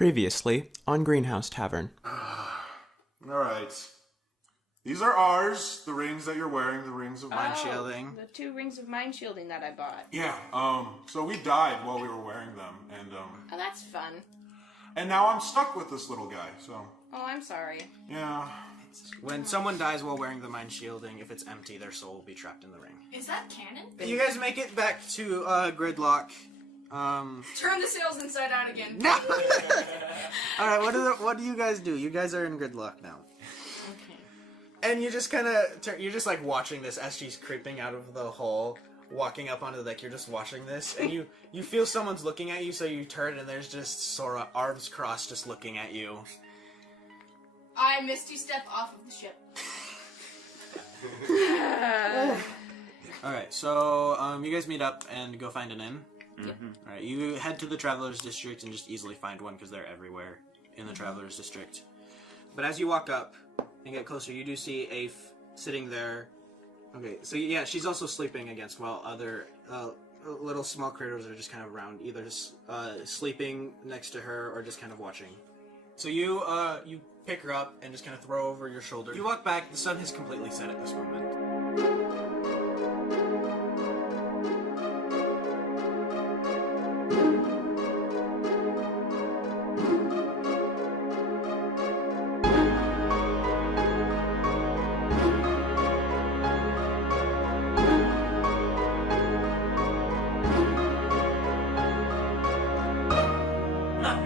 Previously on Greenhouse Tavern. Alright. These are ours, the rings that you're wearing, the rings of mind shielding. The 2 rings of mind shielding that I bought. Yeah, so we died while we were wearing them, and Oh, that's fun. and now I'm stuck with this little guy, so, Oh, I'm sorry. yeah. When someone dies while wearing the mind shielding, if it's empty, their soul will be trapped in the ring. Is that canon? You guys make it back to Gridlock. Turn the sails inside out again. No! Alright, what do you guys do? You guys are in Gridlock now. Okay. And you just kind of, you're just like watching this as she's creeping out of the hole, walking up onto the deck, you're just watching this, and you feel someone's looking at you, so you turn and there's just Sora, arms crossed, just looking at you. I Misty step off of the ship. Alright, so you guys meet up and go find an inn. Mm-hmm. Alright, you head to the Traveler's District and just easily find one because they're everywhere in the Traveler's District. But as you walk up and get closer, you do see Aife sitting there. Okay, so yeah, she's also sleeping against while other little small critters are just kind of around, either sleeping next to her or just kind of watching. So you pick her up and just kind of throw over your shoulder. You walk back, the sun has completely set at this moment.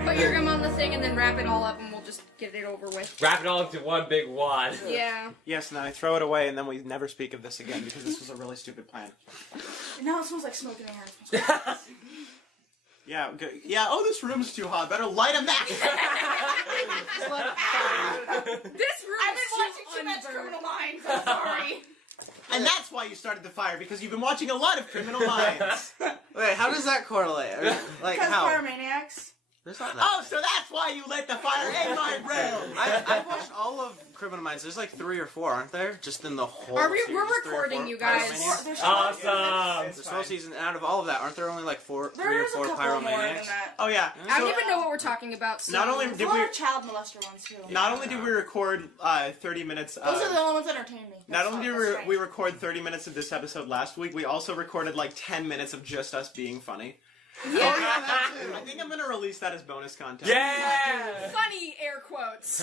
Put your gum on the thing and then wrap it all up and we'll just get it over with. Wrap it all into one big wad. Yeah. Yes, and then I throw it away, and then we never speak of this again because this was a really stupid plan. And now it smells like smoke in air. Yeah, good. Yeah. Oh, this room's too hot. Better light a match. This room I've is been watching too much unburned. Criminal Minds. I'm sorry. And that's why you started the fire, because you've been watching a lot of Criminal Minds. Wait, how does that correlate? Like, Because how? pyromaniacs. There's not that. Oh, so that's why you lit the fire in my room. I've watched all of Criminal Minds. There's like 3 or 4, aren't there? Just in the whole Are we? series, We're 3 or 4 recording, you guys. Pyromaniacs? There's Awesome. This whole season, out of all of that, aren't there only like 3 or There's 4 a couple more than Pyromaniacs? that. Oh yeah. I So, don't even know what we're talking about. So. not only There's did a lot we of child molester ones too. not only did we record 30 minutes. Those are the only ones that entertain me. Not That's only all- did that's right. we record 30 minutes of this episode last week, we also recorded like 10 minutes of just us being funny. Yeah. Oh, yeah, that too. I think I'm gonna release that as bonus content. Yeah! Funny air quotes.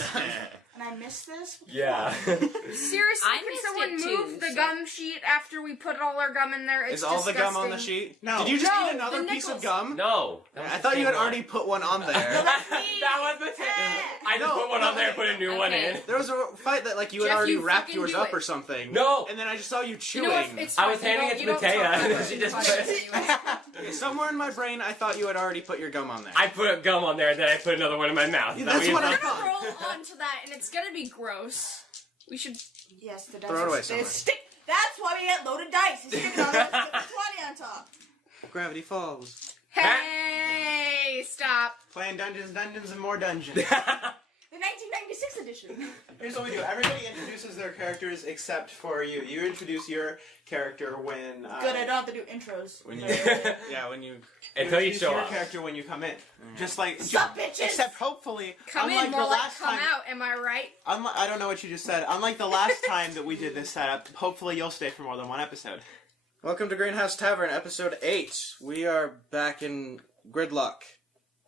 And I missed this. Yeah. Seriously, I can missed someone it move too, the so- gum sheet after we put all our gum in there? It's Is all the gum on the disgusting. sheet? No. Did you just No, eat another the piece of nickels. gum? No. I thought you had already put one on there. That was the I just put one on there and put a new one in. There was a fight that like you had Jeff, already you wrapped fucking yours do up it. or something. No. And then I just saw you You chewing. know what? It's I fine. was handing it to You don't Matea, talk and about she it. just It's put fine. Okay, somewhere in my brain, I thought you had already put your gum on there. I put a gum on there and then I put another one in my mouth. Yeah, That that's way what you I know. We're gonna roll onto that, and it's gonna be gross. We should. Yes, the dice. Throw it away They somewhere. stick. That's why we get loaded dice. It's sticking on there. Put the 20 on top. Gravity Falls. Hey, stop. Playing Dungeons, and more Dungeons. The 1996 edition. Here's what we do. Everybody introduces their characters except for you. You introduce your character when... Good, I don't have to do intros. When you, yeah, when you. Until you introduce show your up. character when you come in. Just like... Sup, bitches? Except hopefully, Come unlike in, the more like last come time... out. Am I right? I don't know what you just said. Unlike the last time that we did this setup, hopefully you'll stay for more than one episode. Welcome to Greenhouse Tavern, episode 8. We are back in Gridlock.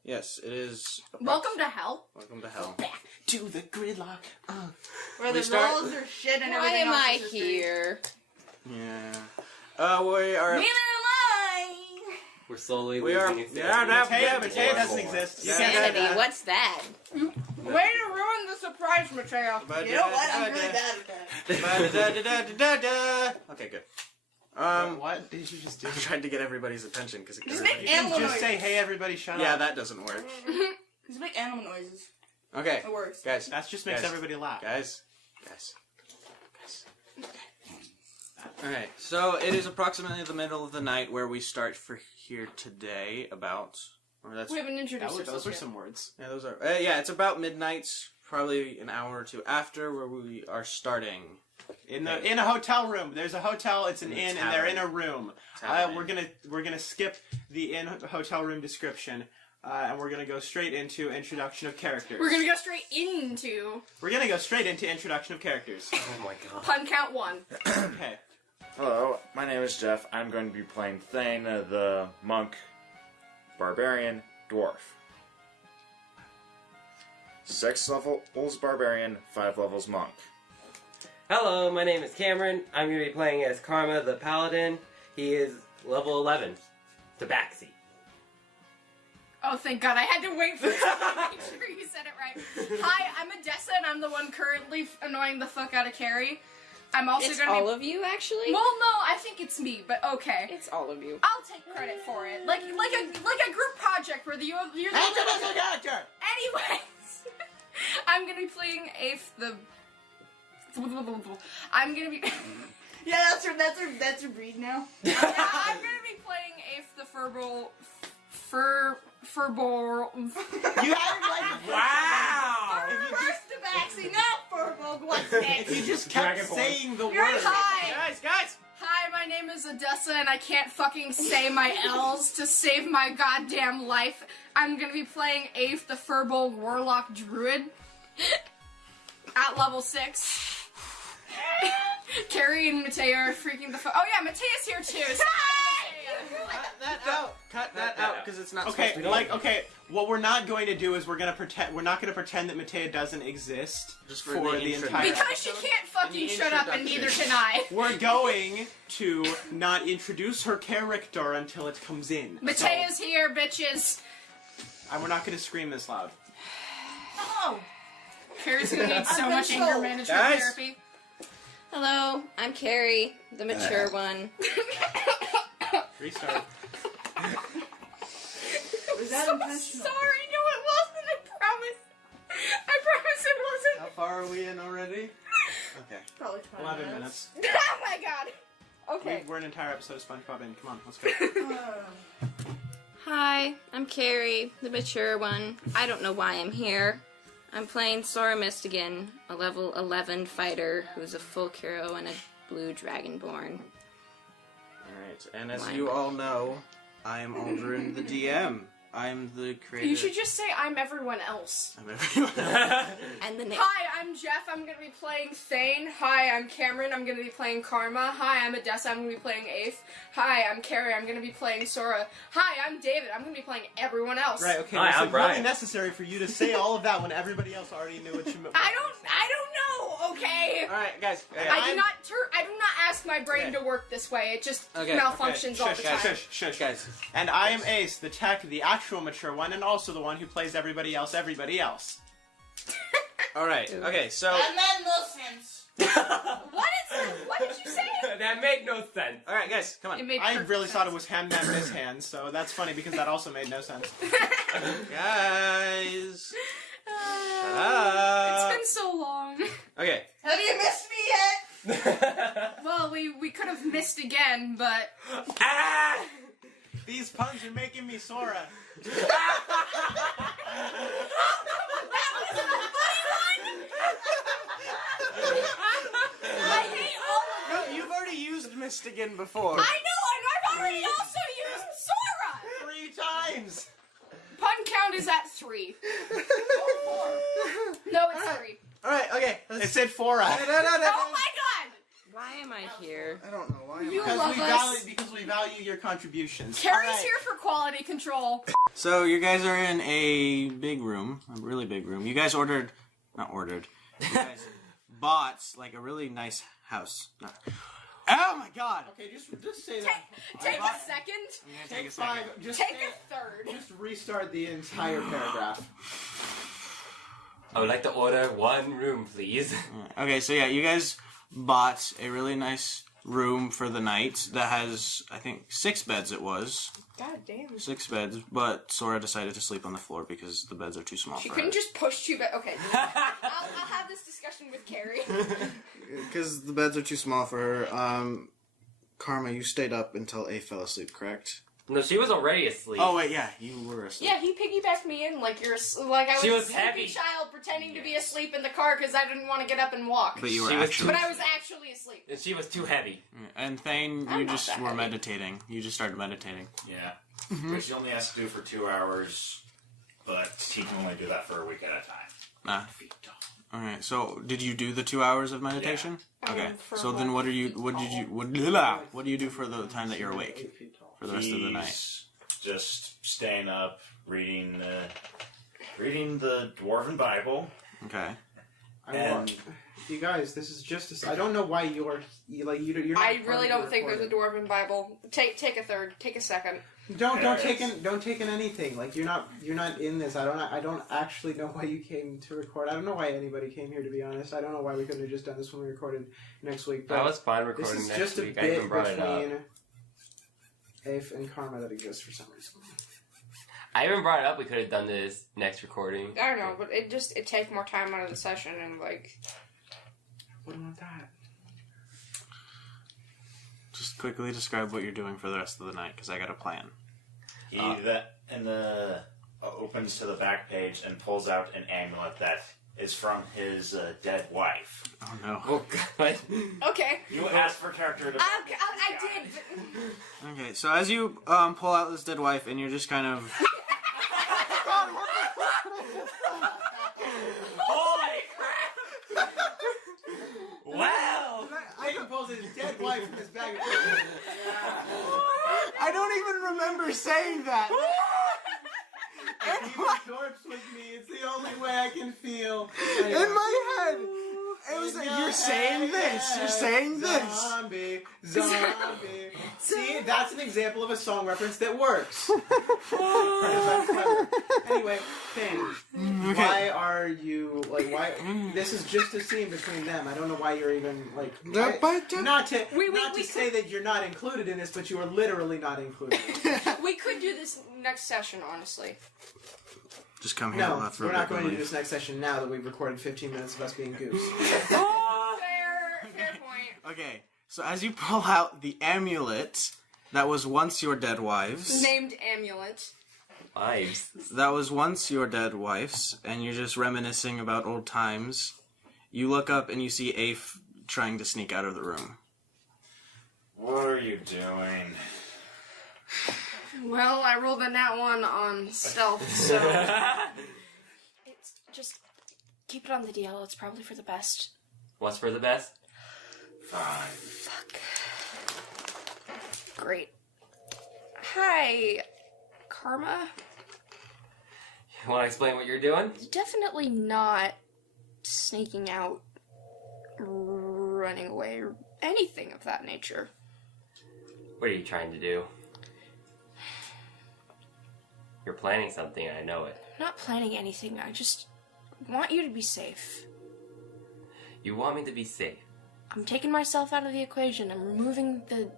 Yes, it is. Welcome to hell. Welcome to hell. Back to the Gridlock. Where We the start- rolls are shit and Why everything am else I is history. here? Yeah. We are. Me and I. We're slowly We are- losing yeah, Matea Matea doesn't more. exist. Yeah. Sanity, what's that? Way to ruin the surprise, Matea. You know what? I'm really bad at that. Okay, good. What did you just do? I'm trying to get everybody's attention because Just make You can animal just noises. say, hey everybody, shut yeah, up. that doesn't work. Just make animal noises. Okay, It works. guys, That just makes Guys. everybody laugh. guys. All right, so it is approximately the middle of the night where we start for here today. About, or that's We haven't introduced Those ourselves are yet. some words. yeah, those are yeah. It's about midnight, probably an hour or two after where we are starting. In a hotel room. There's a hotel. It's an inn, and they're in a room. Tavern We're gonna skip the inn hotel room description. and we're gonna go straight into introduction of characters. We're gonna go straight into introduction of characters. Oh my god. pun count 1. Okay. Hello, my name is Jeff. I'm going to be playing Thain, the monk, barbarian, dwarf. 6 levels barbarian, 5 levels monk. Hello, my name is Cameron. I'm going to be playing as Karma the Paladin. He is level 11. Tabaxi. Oh, thank God! I had to wait for you to make sure you said it right. Hi, I'm Adessa, and I'm the one currently annoying the fuck out of Carrie. I'm also It's gonna all be. of you, actually? Well, no, I think it's me, but okay. It's all of you. I'll take credit for it, like a group project where you're the Introduce a character. Anyways, I'm gonna be playing Aife the. I'm gonna be. Yeah, that's her breed now. Yeah, I'm gonna be playing Aife the Firbolg. Firbolg. You haven't played the Wow! First Tabaxi, not Firbolg. What's next? If you just kept Dragonborn. saying the word. Hi. Guys. Hi, my name is Adessa, and I can't fucking say my L's to save my goddamn life. I'm gonna be playing Aife the Firbolg Warlock Druid at level 6. Carrie and Matea are freaking the fuck. Oh yeah, Matea's here too. So Cut that out because it's not Okay, supposed to be. okay. What we're not going to do is we're not going to pretend that Matea doesn't exist Just for for the the intro. entire. because she can't fucking the shut up, and neither can I. We're going to not introduce her character until it comes in. Matea's here, bitches. And we're not going to scream this loud. Oh, Carrie's gonna need so much anger management Guys. therapy. Hello, I'm Carrie, the mature one. Restart. was that So intentional? sorry, no, it wasn't. I promise it How wasn't. far are we in already? Okay. Probably 20 11 minutes. Oh my God. Okay. We're an entire episode of SpongeBob in. Come on, let's go. Hi, I'm Carrie, the mature one. I don't know why I'm here. I'm playing Sora Mistigan, a level 11 fighter who's a full hero and a blue dragonborn. Alright, and as you all know, I am Aldrion the DM. I'm the creator. You should just say I'm everyone else. I'm everyone. And the name. Hi, I'm Jeff. I'm gonna be playing Thain. Hi, I'm Cameron. I'm gonna be playing Karma. Hi, I'm Adessa. I'm gonna be playing Aife. Hi, I'm Carrie. I'm gonna be playing Sora. Hi, I'm David. I'm gonna be playing everyone else. Right, okay. Hi, was I'm it really Brian. necessary for you to say all of that when everybody else already knew what you meant? I don't know. Okay. Alright, guys. I do not ask my brain to work this way. It just malfunctions all the time. Shush. Guys. And I am Ace, the tech, the actual mature one, and also the one who plays everybody else. Alright, okay, so. That made no sense. What did you say? That made no sense. Alright, guys, come It on. made I perfect really thought it sense. was hand, man, miss hand, so that's funny because that also made no sense. Guys. Shut It's up. been so long. Okay. Have you missed me yet? Well, we could have missed again, but Ah! These puns are making me Sora. I hate all of No, you've already used Mistigan before. I know, and I've already also used Sora! 3 times! Pun count is at 3. No, it's 3. Alright, okay. It said Fora. Oh my god! Why am I here? I don't know why. You Because love we us. value your contributions. Carrie's Alright. here for quality control. So you guys are in a big room, a really big room. You guys You guys bought like a really nice house. No. Oh my god! Okay, just say that. Take a second. I'm gonna take a Take second. 5. Just Take a third. Just restart the entire paragraph. I would like to order 1 room, please. Okay, so yeah, you guys bought a really nice room for the night that has, I think, 6 beds. It was God damn. 6 beds, but Sora decided to sleep on the floor because the beds are too small She for couldn't her. just push 2 beds. Okay. I'll have this discussion with Carrie. Because the beds are too small for her. Karma, you stayed up until Aïfe fell asleep, correct? No, she was already asleep. Oh wait, yeah, you were asleep. Yeah, he piggybacked me in like like I was, She was a sleepy heavy. child pretending to be asleep in the car because I didn't want to get up and walk. But you were She was actually. But I was actually asleep. And she was too heavy. And Thain, I'm you not just that were heavy. meditating. You just started meditating. Yeah. Which she only has to do for 2 hours but he can only do that for a week at a time. Ah. Alright, so did you do the 2 hours of meditation? Okay. So then what do you do for the time that you're awake? For the rest of the night? Just staying up, reading the Dwarven Bible. Okay. You guys, this is just. I don't know why you're not I part really of the don't think there's a recording. Dwarven Bible. Take a third. Take a second. Don't take in anything. Like you're not in this. I don't actually know why you came to record. I don't know why anybody came here, to be honest. I don't know why we couldn't have just done this when we recorded next week. But I was fine this recording is next just a week. I bit even brought it up. between Aife and Karma that exists for some reason. I even brought it up. We could have done this next recording. I don't know, but it takes more time out of the session and like. Wouldn't want that. Just quickly describe what you're doing for the rest of the night, because I got a plan. He opens to the back page and pulls out an amulet that is from his dead wife. Oh no. Oh god. Okay. You asked for character development. I did. Okay, so as you pull out this dead wife, and you're just kind of... Holy crap! Wow! I composed his dead wife from his bag of I don't even remember saying that! Keep a corpse with me. It's the only way I can feel. In my head! It was like, you're saying this! You're saying this! Zombie. See, that's an example of a song reference that works. Anyway, Thain, why are you, why, this is just a scene between them. I don't know why you're even, not to say that you're not included in this, but you are literally not included. We could do this next session, honestly. Just come here. No, we're not going to do this next session now that we've recorded 15 minutes of us being goose. Fair point. Okay, so as you pull out the amulet that was once your dead wife's... Named Amulet. Wives. That was once your dead wife's, and you're just reminiscing about old times. You look up and you see Aife trying to sneak out of the room. What are you doing? Well, I rolled a nat 1 on stealth, so... It's just keep it on the DL. It's probably for the best. What's for the best? Fine. Fuck. Great. Hi, Karma? You want to explain what you're doing? Definitely not sneaking out, running away, or anything of that nature. What are you trying to do? You're planning something, I know it. I'm not planning anything, I just want you to be safe. You want me to be safe? I'm taking myself out of the equation. I'm removing the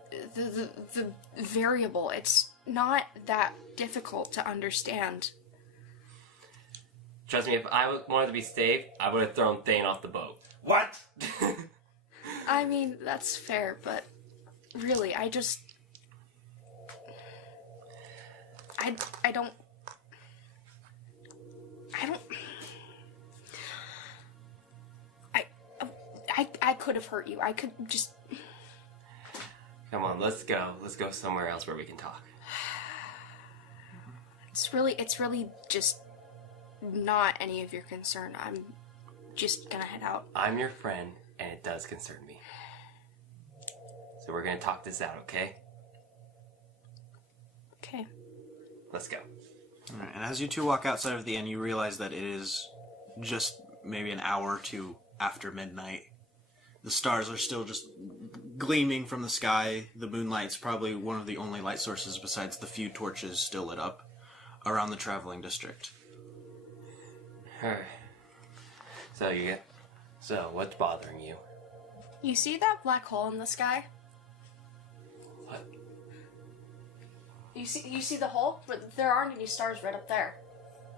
variable. It's not that difficult to understand. Trust me, if I wanted to be safe, I would have thrown Thain off the boat. What? I mean, that's fair, but really, I don't... I could have hurt you. I could just... Come on, let's go. Let's go somewhere else where we can talk. It's really just not any of your concern. I'm just gonna head out. I'm your friend, and it does concern me. So we're gonna talk this out, okay? Okay. Let's go. Alright, and as you two walk outside of the inn, you realize that it is just maybe an hour or two after midnight. The stars are still just gleaming from the sky. The moonlight's probably one of the only light sources besides the few torches still lit up around the traveling district. Alright. So what's bothering you? You see that black hole in the sky? What? You see the hole? But there aren't any stars right up there.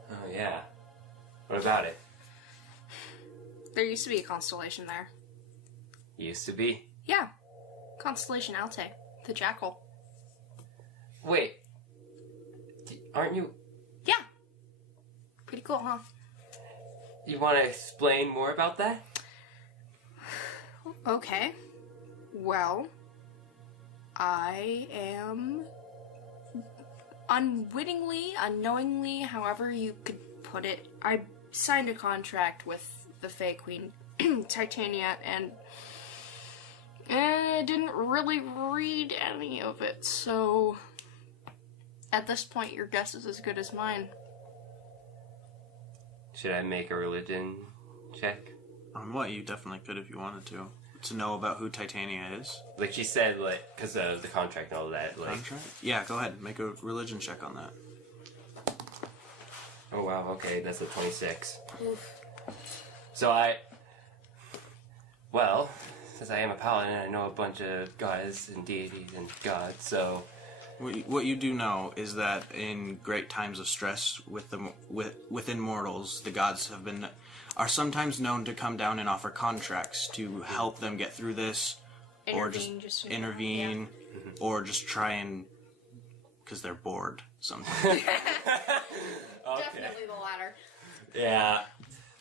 Oh, yeah. What about it? There used to be a constellation there. Used to be. Yeah. Constellation Althae. The Jackal. Wait. Aren't you... Yeah. Pretty cool, huh? You want to explain more about that? Okay. Well, I am unwittingly, unknowingly, however you could put it. I signed a contract with the Fae Queen, Titania, and I didn't really read any of it, so at this point your guess is as good as mine. Should I make a religion check? On what? You definitely could if you wanted to. To know about who Titania is. Like she said, like, because of the contract and all that. Like, Contract? Yeah, go ahead. Make a religion check on that. Oh wow, okay, that's a 26. Oof. So well, since I am a paladin, I know a bunch of gods and deities and gods, so... What you do know is that in great times of stress within mortals, the gods are sometimes known to come down and offer contracts to help them get through this, or just intervene, or just try and... because they're bored sometimes. Okay. Definitely the latter. Yeah.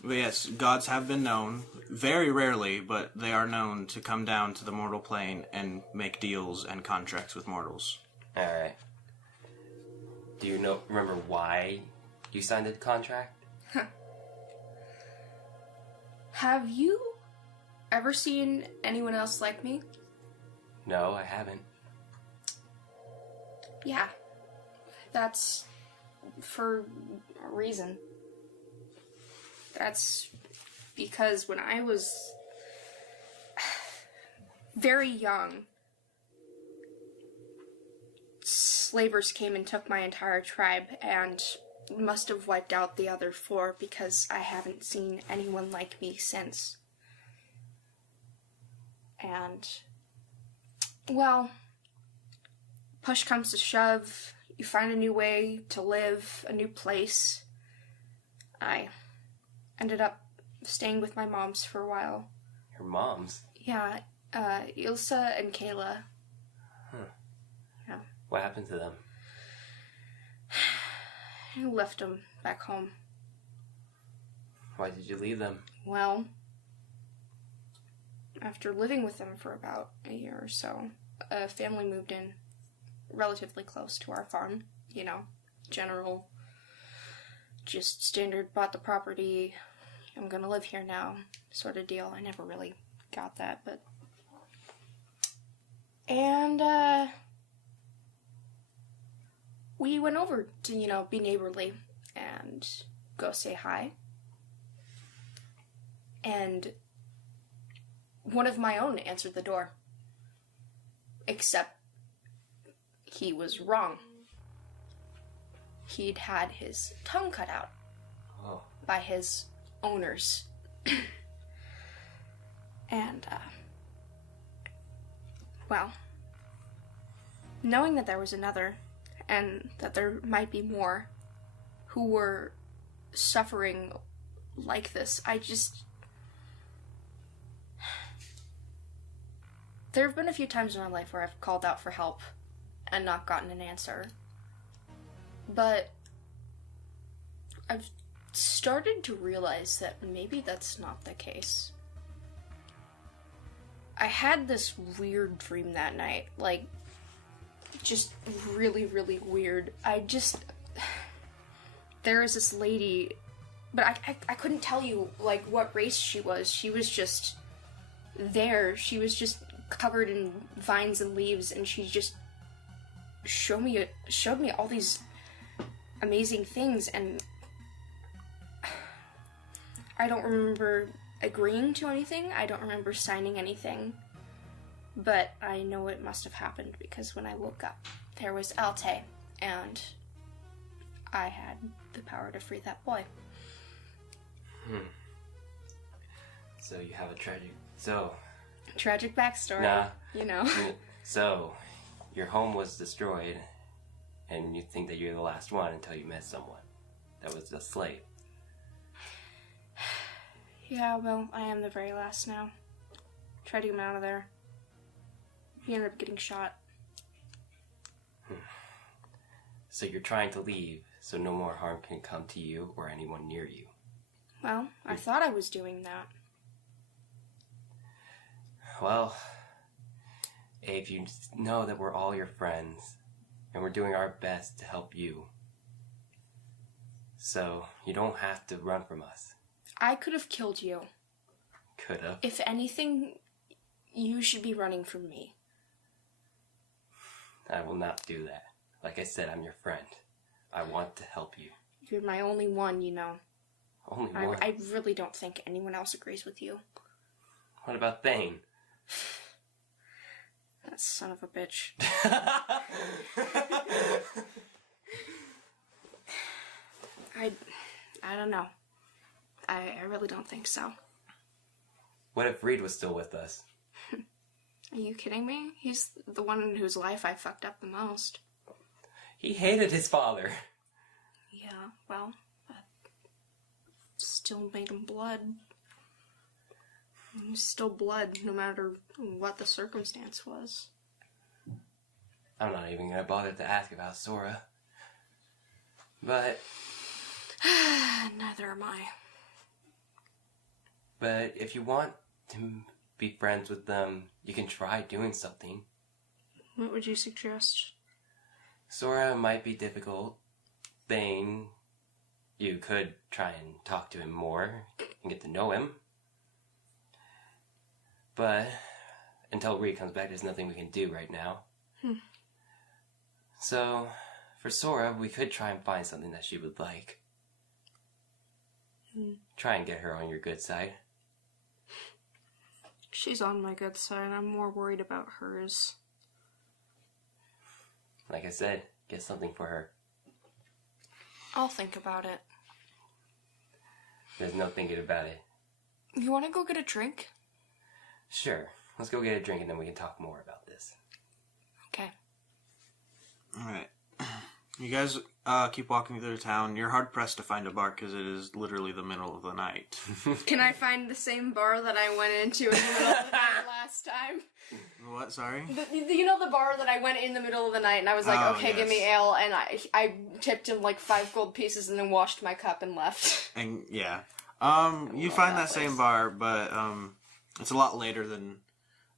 But yes, gods have been known, very rarely, but they are known to come down to the mortal plane and make deals and contracts with mortals. Alright. Do you remember why you signed the contract? Have you ever seen anyone else like me? No, I haven't. Yeah. That's for a reason. That's because when I was very young, slavers came and took my entire tribe and must have wiped out the other 4 because I haven't seen anyone like me since. And, well, push comes to shove, you find a new way to live, a new place. I ended up staying with my moms for a while. Your moms? Yeah, Ilsa and Kayla. Huh. Yeah. What happened to them? I left them back home. Why did you leave them? Well, after living with them for about a year or so, a family moved in relatively close to our farm. You know, general, just standard, bought the property, I'm gonna live here now sort of deal. I never really got that, but... And, we went over to, be neighborly and go say hi. And one of my own answered the door. Except he was wrong. He'd had his tongue cut out by his owners. And, well, knowing that there was another, and that there might be more who were suffering like this, there have been a few times in my life where I've called out for help and not gotten an answer. But I've started to realize that maybe that's not the case. I had this weird dream that night, just really, really weird. There was this lady, but I couldn't tell you, what race she was. She was just there. She was just covered in vines and leaves, and she just showed me all these amazing things, and I don't remember agreeing to anything. I don't remember signing anything. But I know it must have happened because when I woke up, there was Althae, and I had the power to free that boy. So you have a tragic backstory. Nah. So, your home was destroyed, and you think that you're the last one until you met someone that was a slave. Yeah, well, I am the very last now. Tried to get him out of there. He ended up getting shot. So you're trying to leave so no more harm can come to you or anyone near you. Well, I thought I was doing that. Well, Aife, you know that we're all your friends, and we're doing our best to help you. So, you don't have to run from us. I could have killed you. Could have. If anything, you should be running from me. I will not do that. Like I said, I'm your friend. I want to help you. You're my only one, you know. Only one? I really don't think anyone else agrees with you. What about Thain? That son of a bitch. I don't know. I really don't think so. What if Reed was still with us? Are you kidding me? He's the one in whose life I fucked up the most. He hated his father. Yeah, well, that still made him blood. He's still blood, no matter what the circumstance was. I'm not even gonna bother to ask about Sora. But... Neither am I. But if you want to be friends with them, you can try doing something. What would you suggest? Sora might be difficult. Thain, you could try and talk to him more and get to know him. But until Reed comes back, there's nothing we can do right now. So, for Sora, we could try and find something that she would like. Try and get her on your good side. She's on my good side. I'm more worried about hers. Like I said, get something for her. I'll think about it. There's no thinking about it. You want to go get a drink? Sure. Let's go get a drink and then we can talk more about this. Okay. Alright. You guys keep walking through town. You're hard-pressed to find a bar because it is literally the middle of the night. Can I find the same bar that I went into in the middle of the night last time? What, sorry? You know the bar that I went in the middle of the night and I was like, Oh, okay, yes. give me ale, and I tipped him like 5 gold pieces and then washed my cup and left. And, yeah. You find that same bar, but it's a lot later than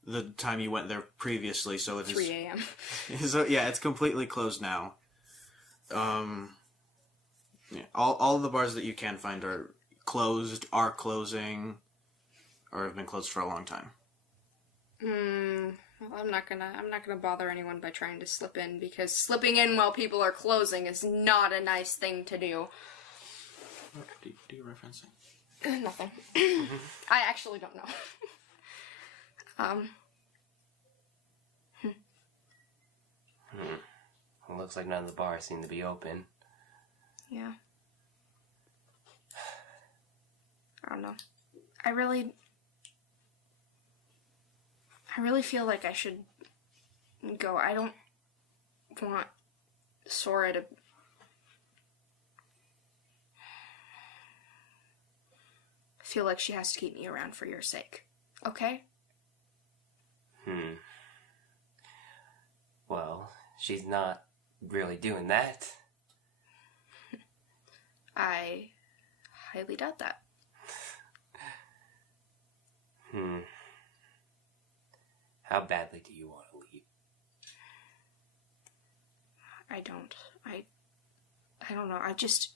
the time you went there previously, so it is... 3 a.m. So, yeah, it's completely closed now. Yeah, all the bars that you can find are closed, are closing, or have been closed for a long time. Well, I'm not gonna bother anyone by trying to slip in, because slipping in while people are closing is not a nice thing to do. What do you referencing? Nothing. I actually don't know. It looks like none of the bars seem to be open. Yeah. I don't know. I really feel like I should go. I don't want Sora to feel like she has to keep me around for your sake. Okay? Well, she's not really doing that. I highly doubt that. How badly do you want to leave? I don't. I don't know. I just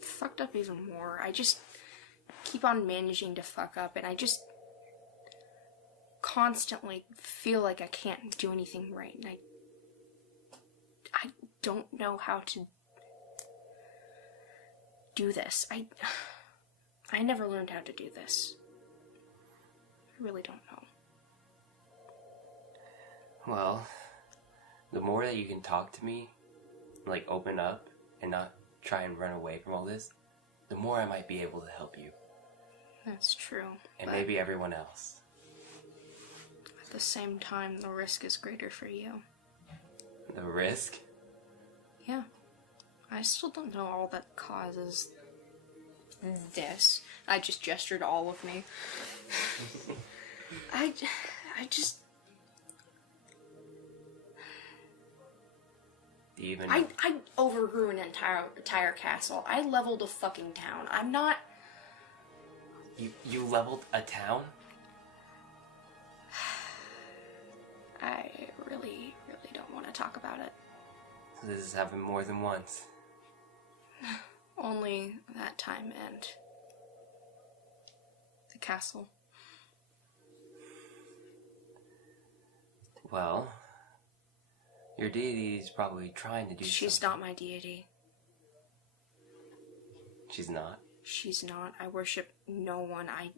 fucked up even more. I just keep on managing to fuck up, and I just constantly feel like I can't do anything right. And I don't know how to do this. I never learned how to do this. I really don't know. Well, the more that you can talk to me, like open up and not try and run away from all this, the more I might be able to help you. That's true. And maybe everyone else. At the same time, the risk is greater for you. The risk? Yeah. I still don't know all that causes this. I just gestured all of me. I just... Even... I overgrew an entire castle. I leveled a fucking town. I'm not... You leveled a town? I really don't want to talk about it. This has happened more than once. Only that time and the castle. Well, your deity is probably trying to do She's something. not my deity. She's not? She's not. I worship no one. I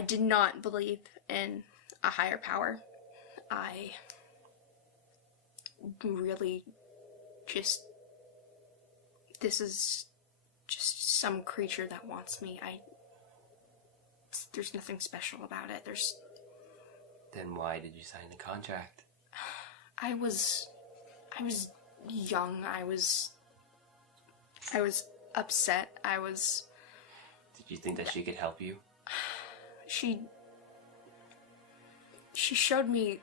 did not believe in a higher power. I really this is just some creature that wants me. There's nothing special about it. Then why did you sign the contract? I was young. I was upset. Did you think that she could help you? She showed me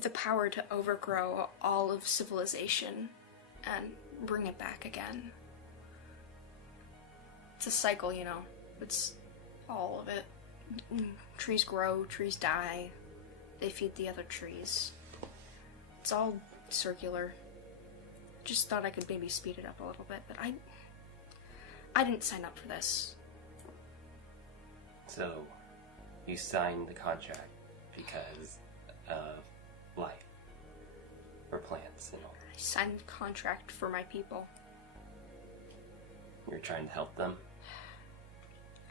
the power to overgrow all of civilization and bring it back again. It's a cycle, you know. It's all of it. Trees grow, trees die, they feed the other trees. It's all circular. Just thought I could maybe speed it up a little bit, but I didn't sign up for this. So, you signed the contract because of life. For plants and all. I signed the contract for my people. You're trying to help them?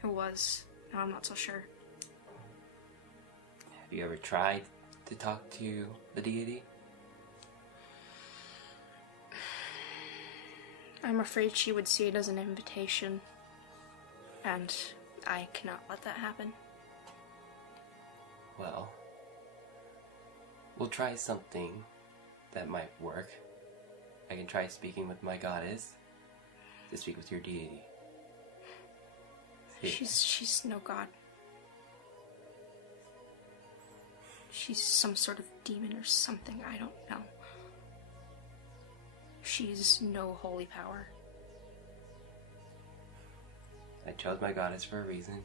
I was. Now I'm not so sure. Have you ever tried to talk to the deity? I'm afraid she would see it as an invitation. And I cannot let that happen. Well, we'll try something that might work. I can try speaking with my goddess to speak with your deity. See? She's no god. She's some sort of demon or something, I don't know. She's no holy power. I chose my goddess for a reason,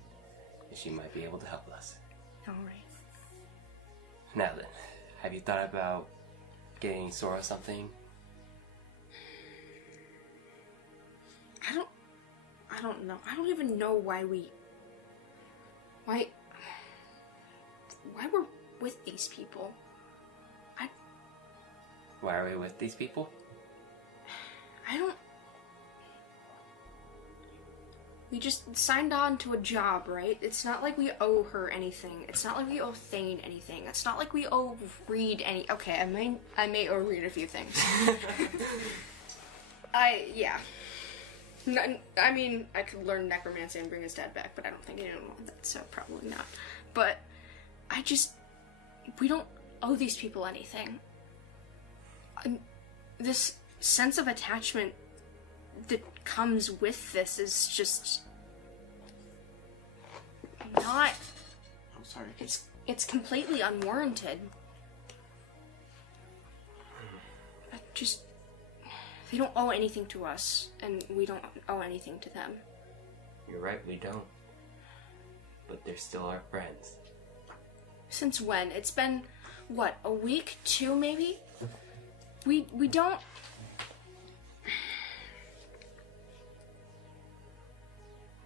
and she might be able to help us. Alright. Now then, have you thought about getting Sora something? I don't know. I don't even know why we're with these people. Why are we with these people? We just signed on to a job, right? It's not like we owe her anything. It's not like we owe Thain anything. It's not like we owe Reed any. Okay, I may owe Reed a few things. Yeah. I mean, I could learn necromancy and bring his dad back, but I don't think anyone would want that, so probably not. But we don't owe these people anything. This sense of attachment that comes with this is just not. I'm sorry. It's completely unwarranted. They don't owe anything to us, and we don't owe anything to them. You're right, we don't. But they're still our friends. Since when? It's been, what, a week? 2 maybe? We don't...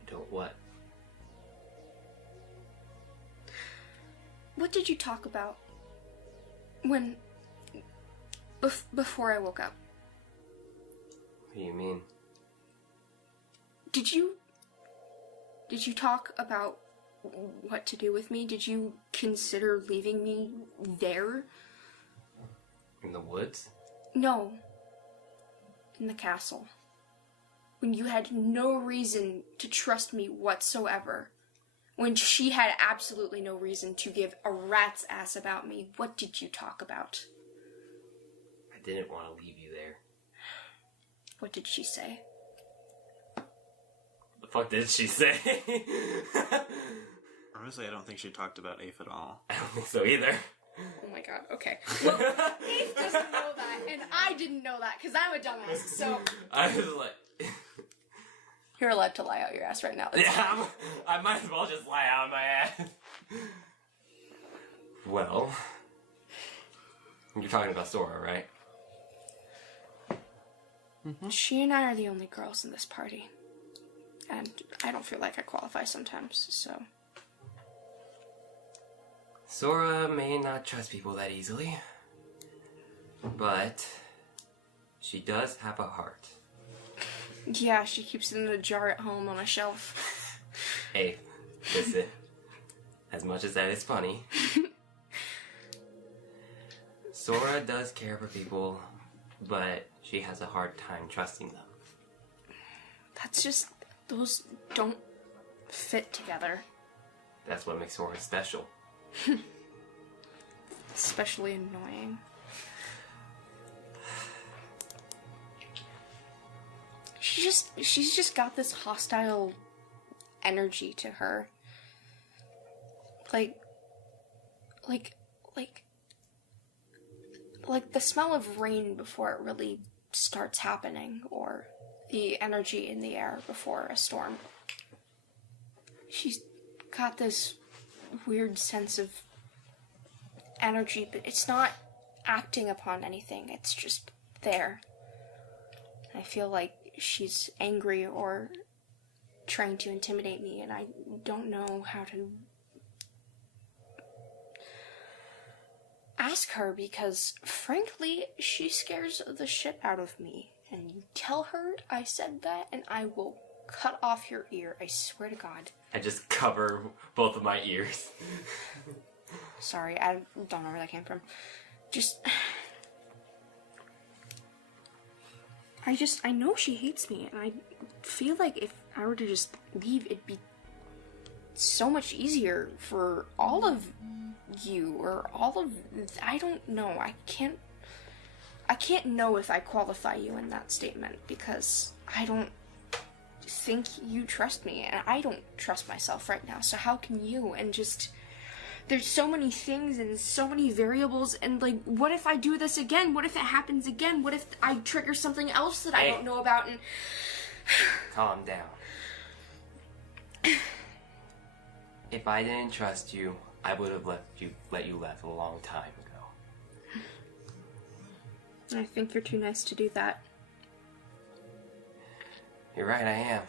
Don't what? What did you talk about when... before I woke up? What do you mean? Did you talk about what to do with me? Did you consider leaving me there? In the woods? No. In the castle. When you had no reason to trust me whatsoever. When she had absolutely no reason to give a rat's ass about me. What did you talk about? I didn't want to leave you there. What did she say? The fuck did she say? Honestly, I don't think she talked about Aife at all. I don't think so either. Oh my god, okay. Well, Aife doesn't know that, and I didn't know that, because I'm a dumbass, so... I was like... You're allowed to lie out your ass right now. Yeah, I might as well just lie out my ass. Well... You're talking about Sora, right? She and I are the only girls in this party. And I don't feel like I qualify sometimes, so... Sora may not trust people that easily, but she does have a heart. Yeah, she keeps it in a jar at home on a shelf. Hey, listen, as much as that is funny, Sora does care for people, but she has a hard time trusting them. That's just... those don't fit together. That's what makes Sora special. Especially annoying. She's just got this hostile energy to her. Like the smell of rain before it really starts happening, or the energy in the air before a storm. She's got this weird sense of energy, but it's not acting upon anything. It's just there. I feel like she's angry or trying to intimidate me, and I don't know how to ask her because, frankly, she scares the shit out of me. And you tell her I said that, and I will cut off your ear. I swear to God. I just cover both of my ears. Sorry, I don't know where that came from. I know she hates me, and I feel like if I were to just leave, it'd be so much easier for all of you, or all of... I don't know, I can't know if I qualify you in that statement, because I don't think you trust me, and I don't trust myself right now, so how can you? And just... there's so many things and so many variables, and like, what if I do this again? What if it happens again? What if I trigger something else that I don't know about? And calm down. If I didn't trust you, I would have let you left a long time ago. I think you're too nice to do that. You're right, I am.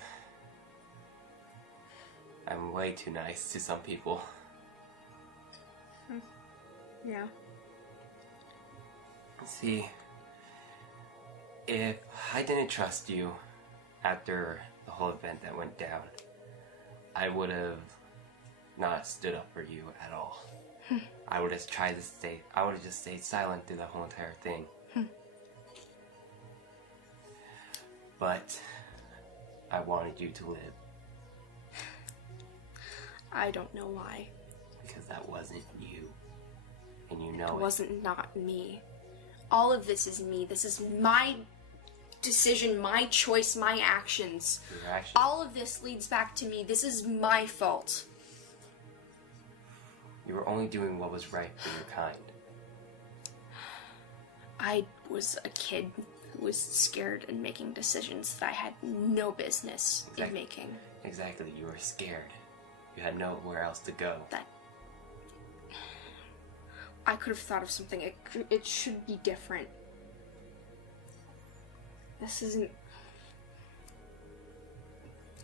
I'm way too nice to some people. Yeah. See, if I didn't trust you after the whole event that went down, I would have not stood up for you at all. I would have just stayed silent through the whole entire thing. But I wanted you to live. I don't know why. Because that wasn't you. And you know it. It wasn't not me. All of this is me. This is my decision, my choice, my actions. Your actions. All of this leads back to me. This is my fault. You were only doing what was right for your kind. I was a kid who was scared and making decisions that I had no business in making. Exactly, you were scared. You had nowhere else to go. I could have thought of something. It should be different. This isn't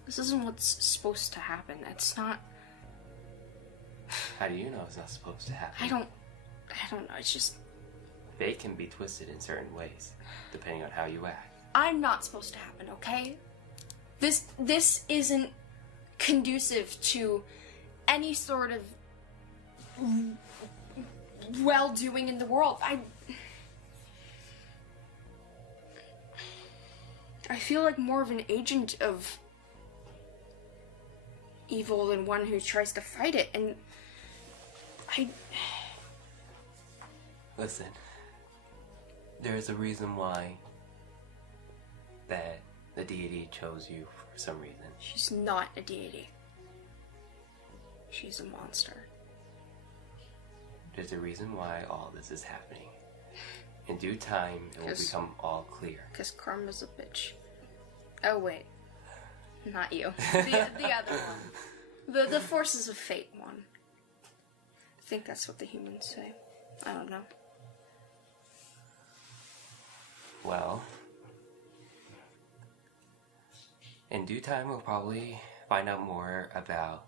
what's supposed to happen. It's not... How do you know it's not supposed to happen? I don't know. It's just... Fate can be twisted in certain ways, depending on how you act. I'm not supposed to happen, okay? This isn't conducive to any sort of well-doing in the world. I feel like more of an agent of evil than one who tries to fight it, and Listen, there's a reason why that the deity chose you for some reason. She's not a deity. She's a monster. There's a reason why all this is happening. In due time, it will become all clear. Because karma's a bitch. Oh, wait. Not you. The other one. The forces of fate one. I think that's what the humans say. I don't know. Well, in due time, we'll probably find out more about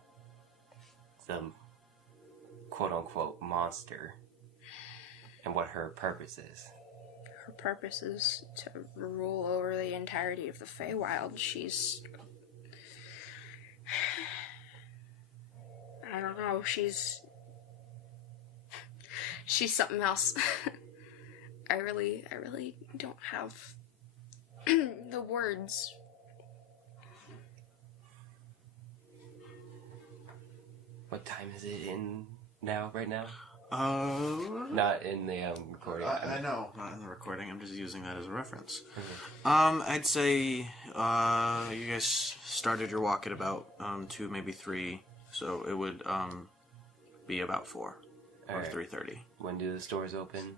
the quote-unquote monster and what her purpose is. Her purpose is to rule over the entirety of the Feywild. She's... I don't know, she's something else. I really don't have the words. What time is it in now, right now? Not in the recording. I know. Not in the recording. I'm just using that as a reference. Mm-hmm. I'd say you guys started your walk at about 2, maybe 3, so it would be about 4 or right. 3:30. When do the stores open?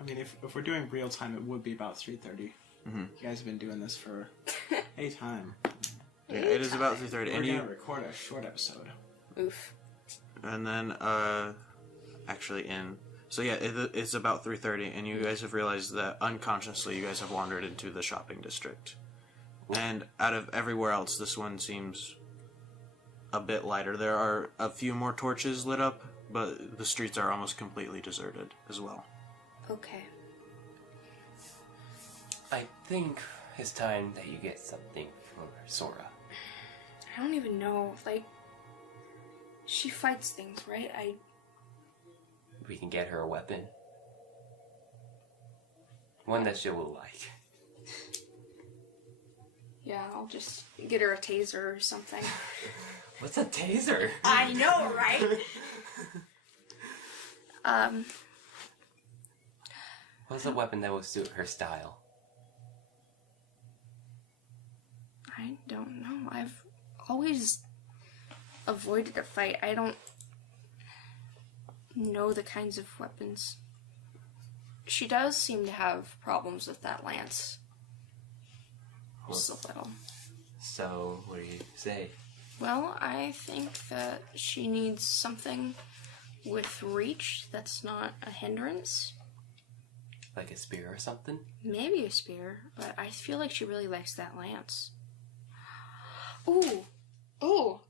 I mean, if we're doing real time, it would be about 3:30. Mm-hmm. You guys have been doing this for a time. Yeah, it is about 3:30. We're And gonna you, record a short episode. Oof. and then actually so yeah, it's about 3:30, and you guys have realized that unconsciously you guys have wandered into the shopping district, and out of everywhere else, this one seems a bit lighter. There are a few more torches lit up, but the streets are almost completely deserted as well. Okay. I think it's time that you get something for Sora. I don't even know, like... She fights things, right? We can get her a weapon. One that she will like. Yeah, I'll just get her a taser or something. What's a taser? I know, right? What's a weapon that will suit her style? I don't know. I've always avoided a fight. I don't know the kinds of weapons. She does seem to have problems with that lance. Just a little. So, what do you say? Well, I think that she needs something with reach that's not a hindrance. Like a spear or something? Maybe a spear, but I feel like she really likes that lance. Ooh. Ooh.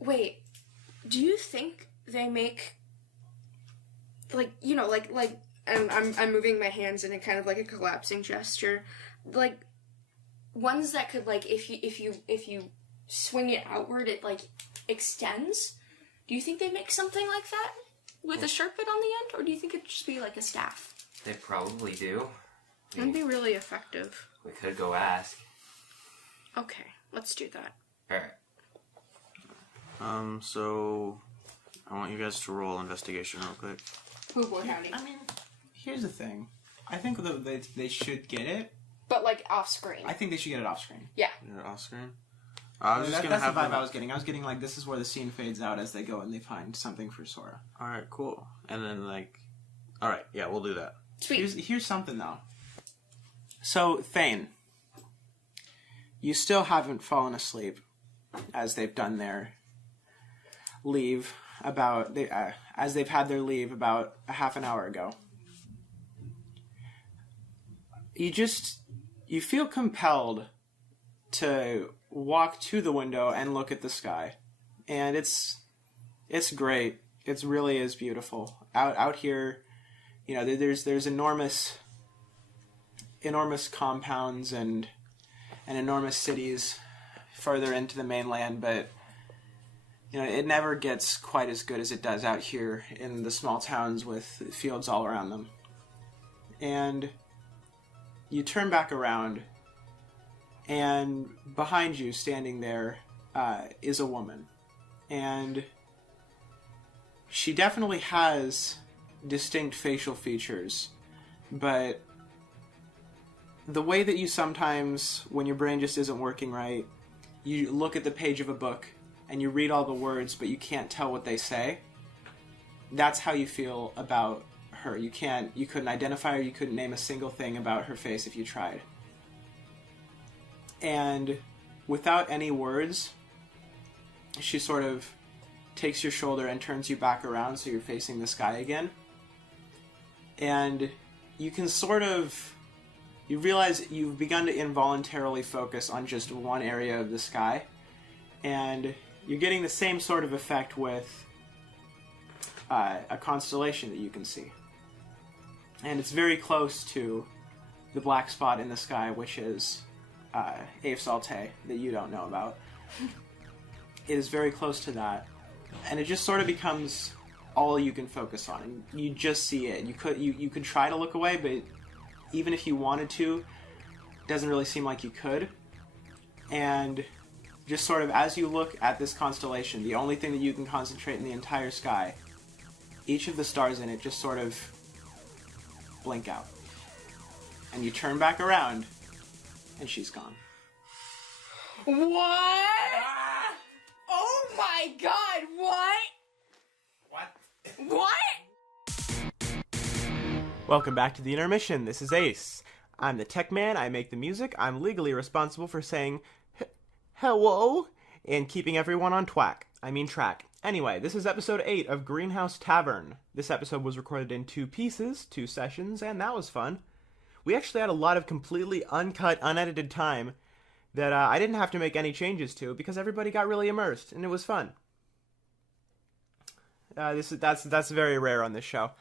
Wait. Do you think they make, like, you know, like I'm moving my hands in a kind of like a collapsing gesture, like ones that could, like, if you swing it outward, it like extends? Do you think they make something like that with a sharp bit on the end, or do you think it'd just be like a staff? They probably do. That'd be really effective. We could go ask. Okay, let's do that. Alright. So I want you guys to roll investigation real quick. Oh boy, howdy. I mean, here's the thing. I think that they should get it. But like off screen. I think they should get it off screen. Yeah. You're off screen? I was just gonna that's have the vibe them... I was getting. I was getting like, this is where the scene fades out as they go and they find something for Sora. Alright, cool. And then like, alright, yeah, we'll do that. Sweet. Here's something though. So Thain, you still haven't fallen asleep, as they've done their leave as they've had their leave about a half an hour ago. You feel compelled to walk to the window and look at the sky, and it's great. It really is beautiful out here. You know, there's enormous compounds and enormous cities further into the mainland, but you know, it never gets quite as good as it does out here in the small towns with fields all around them. And you turn back around, and behind you, standing there, is a woman. And she definitely has distinct facial features, but the way that you sometimes, when your brain just isn't working right, you look at the page of a book and you read all the words, but you can't tell what they say. That's how you feel about her. You couldn't identify her, you couldn't name a single thing about her face if you tried. And without any words, she sort of takes your shoulder and turns you back around so you're facing the sky again. And you can sort of... You realize you've begun to involuntarily focus on just one area of the sky, and you're getting the same sort of effect with a constellation that you can see. And it's very close to the black spot in the sky, which is Aife's Althae, that you don't know about. It is very close to that, and it just sort of becomes all you can focus on. And you just see it. You could try to look away, but even if you wanted to, it doesn't really seem like you could. And just sort of as you look at this constellation, the only thing that you can concentrate in the entire sky, each of the stars in it just sort of blink out. And you turn back around, and she's gone. What? Oh my god, what? What? Welcome back to the intermission. This is Ace. I'm the tech man. I make the music. I'm legally responsible for saying hello and keeping everyone on track. Anyway, this is episode 8 of Greenhouse Tavern. This episode was recorded in 2 pieces, 2 sessions, and that was fun. We actually had a lot of completely uncut, unedited time that I didn't have to make any changes to because everybody got really immersed, and it was fun. That's very rare on this show.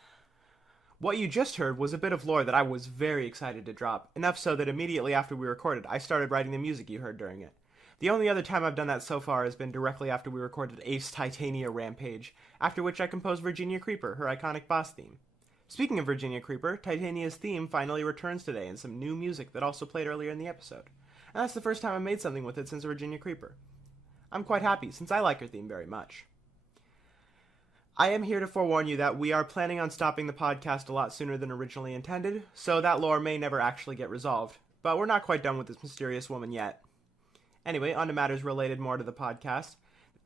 What you just heard was a bit of lore that I was very excited to drop, enough so that immediately after we recorded, I started writing the music you heard during it. The only other time I've done that so far has been directly after we recorded Aife's Titania Rampage, after which I composed Virginia Creeper, her iconic boss theme. Speaking of Virginia Creeper, Titania's theme finally returns today in some new music that also played earlier in the episode. And that's the first time I made something with it since Virginia Creeper. I'm quite happy, since I like her theme very much. I am here to forewarn you that we are planning on stopping the podcast a lot sooner than originally intended, so that lore may never actually get resolved. But we're not quite done with this mysterious woman yet. Anyway, on to matters related more to the podcast.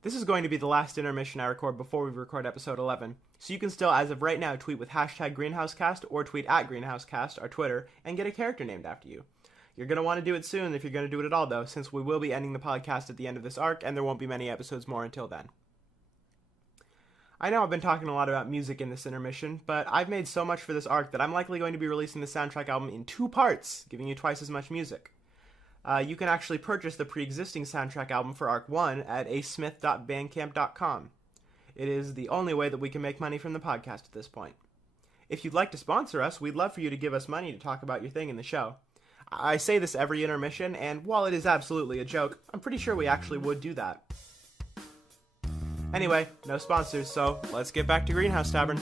This is going to be the last intermission I record before we record episode 11, so you can still, as of right now, tweet with hashtag GreenhouseCast or tweet at GreenhouseCast, our Twitter, and get a character named after you. You're going to want to do it soon if you're going to do it at all, though, since we will be ending the podcast at the end of this arc, and there won't be many episodes more until then. I know I've been talking a lot about music in this intermission, but I've made so much for this arc that I'm likely going to be releasing the soundtrack album in 2 parts, giving you twice as much music. You can actually purchase the pre-existing soundtrack album for Arc 1 at acesmith.bandcamp.com. It is the only way that we can make money from the podcast at this point. If you'd like to sponsor us, we'd love for you to give us money to talk about your thing in the show. I say this every intermission, and while it is absolutely a joke, I'm pretty sure we actually would do that. Anyway, no sponsors, so let's get back to Greenhouse Tavern.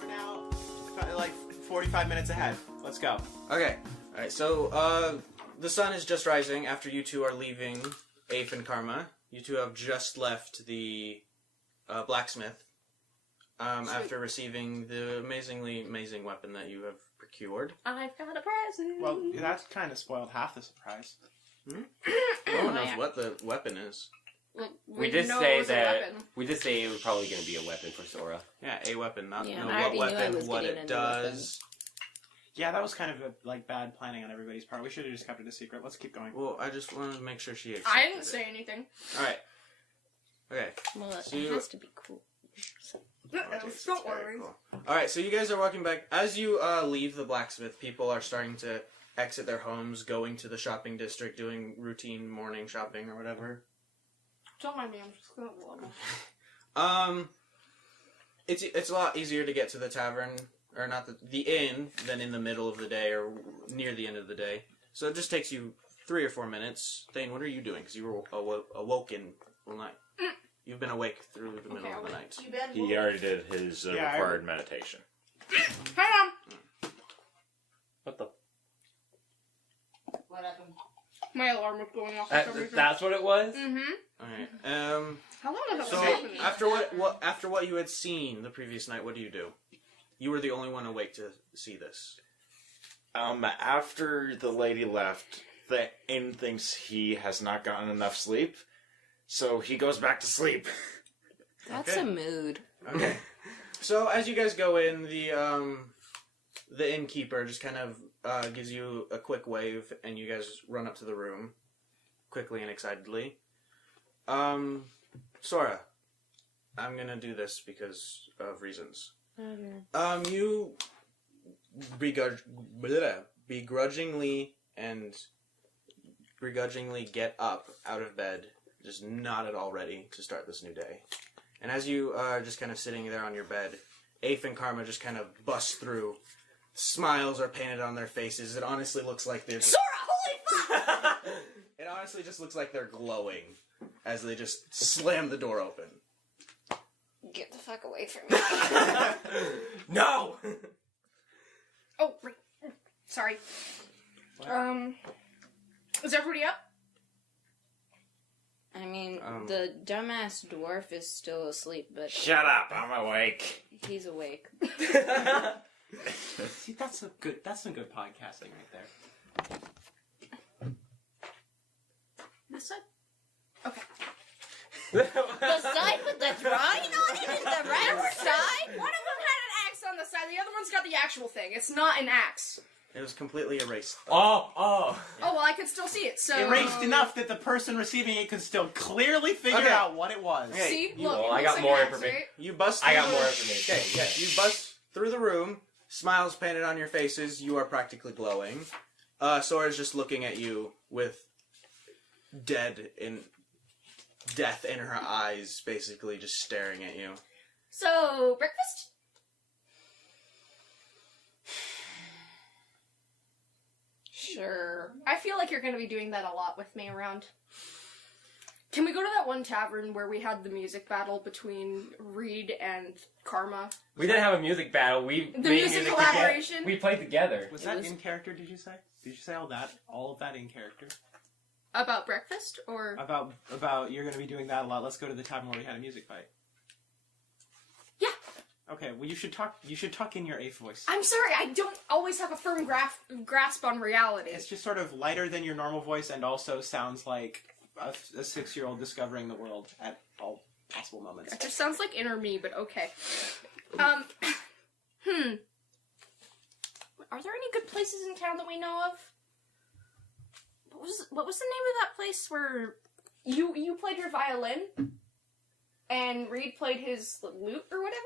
We're now like 45 minutes ahead. Let's go. Okay. Alright, so, the sun is just rising after you two are leaving Aife and Karma. You two have just left the blacksmith. After receiving the amazing weapon that you have procured. I've got a present. Well, that's kind of spoiled half the surprise. No one knows what the weapon is. Well, We did know say it was a that. weapon. We did say it was probably going to be a weapon for Sora. Yeah, a weapon, not Yeah, know I what already knew I weapon, was what getting it a new does. Yeah, that was kind of bad planning on everybody's part. We should have just kept it a secret. Let's keep going. Well, I just wanted to make sure she accepted I didn't it. say anything. Alright. Okay. Well, So it you- has to be cool. Don't worry. Alright, so you guys are walking back. As you leave the blacksmith, people are starting to exit their homes, going to the shopping district, doing routine morning shopping or whatever. Don't mind me, I'm just gonna love it. It's a lot easier to get to the tavern, or not the inn, than in the middle of the day or near the end of the day. So it just takes you 3 or 4 minutes. Thain, what are you doing? Because you were awoken all night. You've been awake through the middle of the night. He already did his required meditation. Hang on! What the? What happened? My alarm was going off for some reason. That's what it was? Mm-hmm. Alright. How long has So that been happening? after what you had seen the previous night, what do? You were the only one awake to see this. After the lady left, the inn thinks he has not gotten enough sleep, so he goes back to sleep. That's a mood. Okay. So as you guys go in, the innkeeper just kind of gives you a quick wave, and you guys run up to the room quickly and excitedly. Sora, I'm gonna do this because of reasons. Okay. You begrudgingly get up out of bed, just not at all ready to start this new day. And as you are just kind of sitting there on your bed, Aife and Karma just kind of bust through. Smiles are painted on their faces. It honestly looks like they're... Sora, holy fuck! It honestly just looks like they're glowing as they just slam the door open. Get the fuck away from me. No! Oh, right. Sorry. Is everybody up? I mean, the dumbass dwarf is still asleep, but Shut up, I'm awake. he's awake. See, that's some good podcasting right there. This side? Okay. The side with the drawing on it is the right side? One of them had an axe on the side, the other one's got the actual thing. It's not an axe. It was completely erased. Oh. Oh, well, I could still see it, so... Erased enough that the person receiving it could still clearly figure out what it was. Okay. See? You- Look, well, it I looks got like more an axe, information. right? You bust I through got the- more information. Okay, yeah, you bust through the room, smiles painted on your faces, you are practically glowing. Sora's just looking at you with death in her eyes, basically just staring at you. So, breakfast? Sure. I feel like you're going to be doing that a lot with me around. Can we go to that one tavern where we had the music battle between Reed and Karma? We didn't have a music battle. We The made music collaboration? Together. We played together. Was that in character, did you say? Did you say all of that in character? About breakfast, or... About you're going to be doing that a lot. Let's go to the tavern where we had a music fight. Yeah. Okay, well you should talk in your Aife voice. I'm sorry, I don't always have a firm grasp on reality. It's just sort of lighter than your normal voice and also sounds like a 6-year-old discovering the world at all possible moments. It just sounds like inner me, but okay. Are there any good places in town that we know of? What was the name of that place where you played your violin and Reed played his lute or whatever?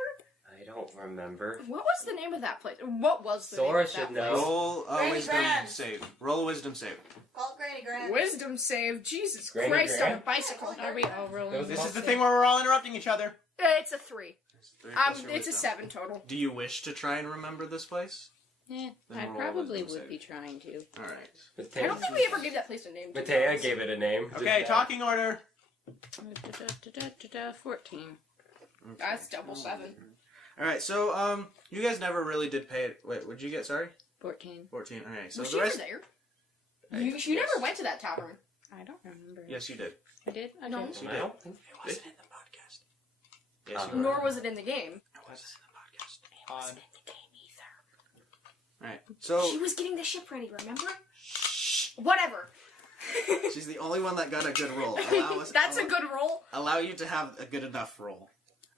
I don't remember. What was the name of that place? What was the Sora name of that should place? know. Roll a Granny wisdom Grand. save. Roll a wisdom save. Call it Granny Grand. Wisdom save. Jesus Granny Christ Grand? on a bicycle. Are we all rolling? This is the thing where we're all interrupting each other. It's a 3. Three plus your It's a wisdom. 7 total. Do you wish to try and remember this place? Yeah, Then I roll a probably wisdom would save. be trying to. Alright. I don't think we ever gave that place a name. to be Matea honest. gave it a name. Okay, talking order. 14. That's double 7. Alright, so, you guys never really did pay it. Wait, what'd you get, sorry? 14. 14. Okay, so Was the she rest... ever there? You never went to that tavern. I don't remember. Yes, you did. I did? I No. did. Yes, you I did. don't think It wasn't in the podcast. Yes, you Nor was it in the game. It was in the podcast. Odd. Alright, so... She was getting the ship ready, remember? Whatever. She's the only one that got a good roll. That's a good roll. Allow you to have a good enough roll.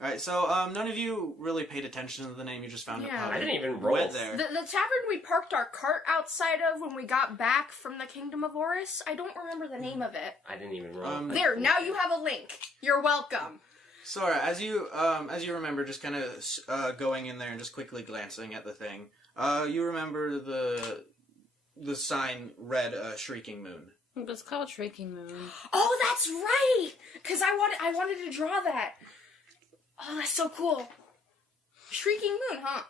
Alright, so none of you really paid attention to the name, you just found a Yeah. pub. I didn't even and roll. went there. The tavern we parked our cart outside of when we got back from the Kingdom of Oris, I don't remember the name of it. I didn't even roll. There, now you have a link. You're welcome. Sora, as you remember just kind of going in there and just quickly glancing at the thing, you remember the sign read Shrieking Moon. It was called Shrieking Moon. Oh, that's right! Because I wanted to draw that. Oh, that's so cool. Shrieking Moon, huh?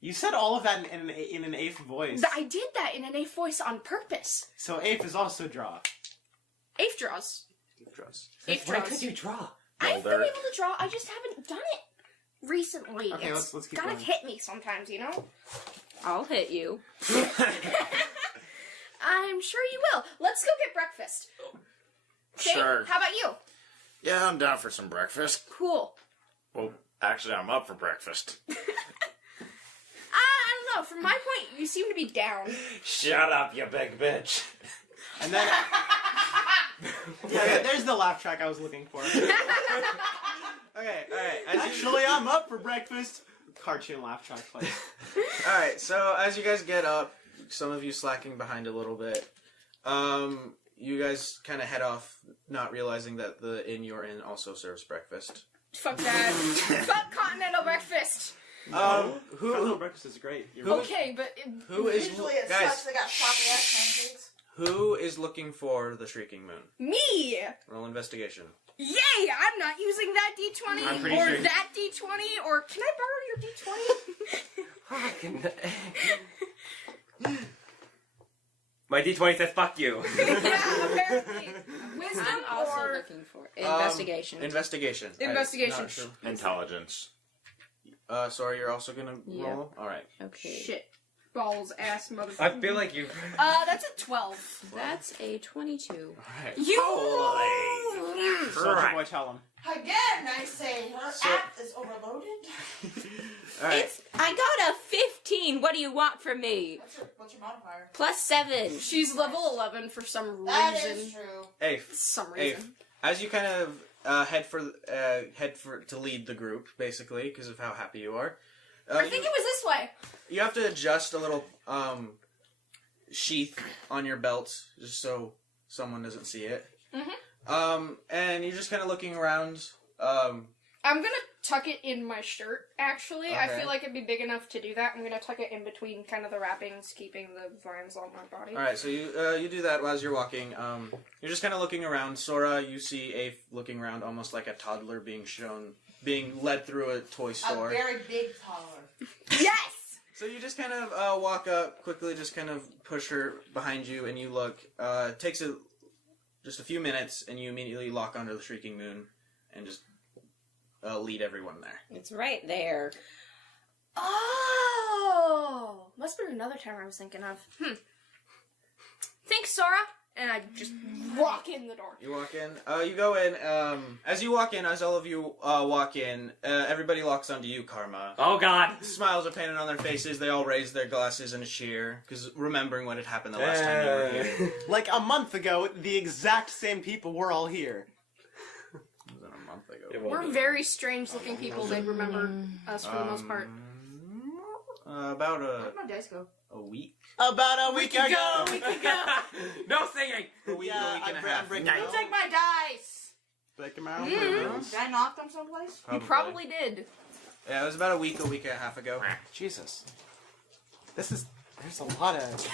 You said all of that in an Aife voice. I did that in an Aife voice on purpose. So Aife is also draw. Aife draws. Aife Why draws. could you draw? I've been able to draw, I just haven't done it recently. Okay, let's keep gotta going. hit me sometimes, you know? I'll hit you. I'm sure you will. Let's go get breakfast. Thain, Sure. how about you? Yeah, I'm down for some breakfast. Cool. Well, actually, I'm up for breakfast. I don't know. From my point, you seem to be down. Shut up, you big bitch. And then... yeah, there's the laugh track I was looking for. Okay, alright. Actually, I'm up for breakfast. Cartoon laugh track plays. Alright, so as you guys get up, some of you slacking behind a little bit. You guys kind of head off, not realizing that the inn you're in also serves breakfast. Fuck that. Fuck continental breakfast. Continental breakfast is great. Okay, but who is Usually it guys? sucks they got sloppy ass pancakes. Who is looking for the Shrieking Moon? me. Roll investigation. Yay! I'm not using that D20 I'm pretty or sure- that D20 or can I borrow your D20? My D20 says fuck you. Yeah, apparently. Wisdom I'm also or looking for investigation. Investigation. Investigation. Not sure. Intelligence. Sora, you're also gonna Yeah. roll. All right. Okay. shit. Balls ass motherfucker. I feel like you. That's a 12. That's a 22. All right. You. Soldier boy, tell him. Again, I say her app is overloaded. All right. I got a 15. What do you want from me? What's your modifier? +7. She's level 11 for some reason. That is true. Aife. Some Aife. reason. As you kind of head for to lead the group, basically, because of how happy you are. I think it was this way. You have to adjust a little sheath on your belt just so someone doesn't see it. And you're just kind of looking around. I'm gonna tuck it in my shirt, actually. I Okay. feel like it'd be big enough to do that. I'm gonna tuck it in between kind of the wrappings, keeping the vines on my body. All right, so you do that as you're walking. You're just kind of looking around. Sora, you see Aife looking around, almost like a toddler being led through a toy store. A very big toddler. Yes! So you just kind of walk up quickly, just kind of push her behind you, and you look. It takes just a few minutes, and you immediately lock onto the Shrieking Moon, and just lead everyone there. It's right there. Oh! Must have been another tower I was thinking of. Thanks, Sora! And I just walk in the door. You walk in. You go in. As you walk in, as all of you walk in, everybody locks onto you, Karma. Oh God. Smiles are painted on their faces. They all raise their glasses in a cheer, because remembering what had happened the last time you were here. Like a month ago, the exact same people were all here. It was a month ago. We're very strange-looking people. They remember us for the most part. About Where'd my dice go? a week. About a week ago. No singing. A week and a I'm half. breaking You out. take my dice. Break them out. Did I knock them someplace? You probably did. Yeah, it was about a week and a half ago. Jesus. There's a lot of...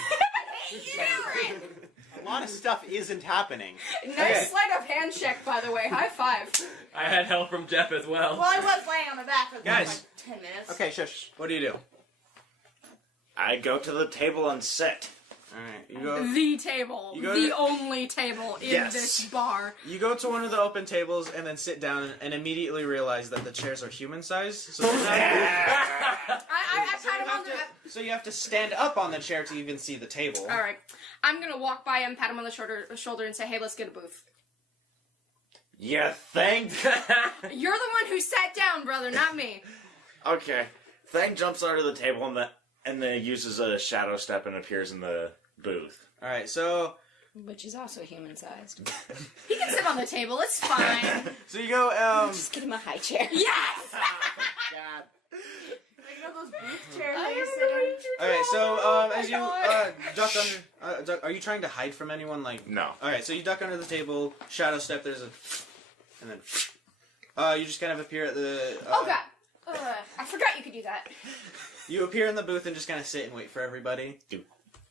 A lot of stuff isn't happening. Nice sleight of hand check, by the way. High five. I had help from Jeff as well. Well, I was laying on the back for Guys. like 10 minutes. Okay, shush. What do you do? I go to the table and sit. Alright, you go. The table. You go The to- only table in Yes. this bar. You go to one of the open tables and then sit down and immediately realize that the chairs are human sized. So there's not- I kind of wonder. So you have to stand up on the chair to even see the table. All right, I'm gonna walk by him, pat him on the shoulder, and say, "Hey, let's get a booth." You think? You're the one who sat down, brother, not me. Okay. Thang jumps onto the table and then uses a shadow step and appears in the booth. Alright, so Which is also human-sized. He can sit on the table. It's fine. you go, Just get him a high chair. Yes. God. You know those booth chairs that you sit in? Alright, so as you duck under are you trying to hide from anyone? Like No. Alright, so you duck under the table, shadow step, there's a and then you just kind of appear at the Oh god. I forgot you could do that. You appear in the booth and just kind of sit and wait for everybody.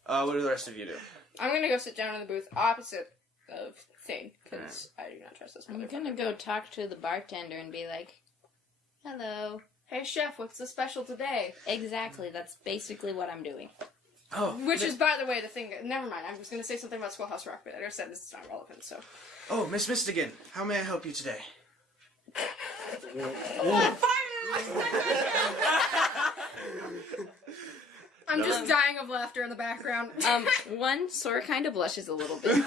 What do the rest of you do? I'm gonna go sit down in the booth opposite of Thain, because I do not trust this I'm motherfucker. gonna go talk to the bartender and be like, hello. Hey chef, what's the special today? Exactly, that's basically what I'm doing. Oh, Which is, by the way, the thing. Never mind. I was going to say something about Schoolhouse Rock, but I just said this is not relevant. So. Oh, Miss Mistigan, how may I help you today? I'm just dying of laughter in the background. One, Sora kind of blushes a little bit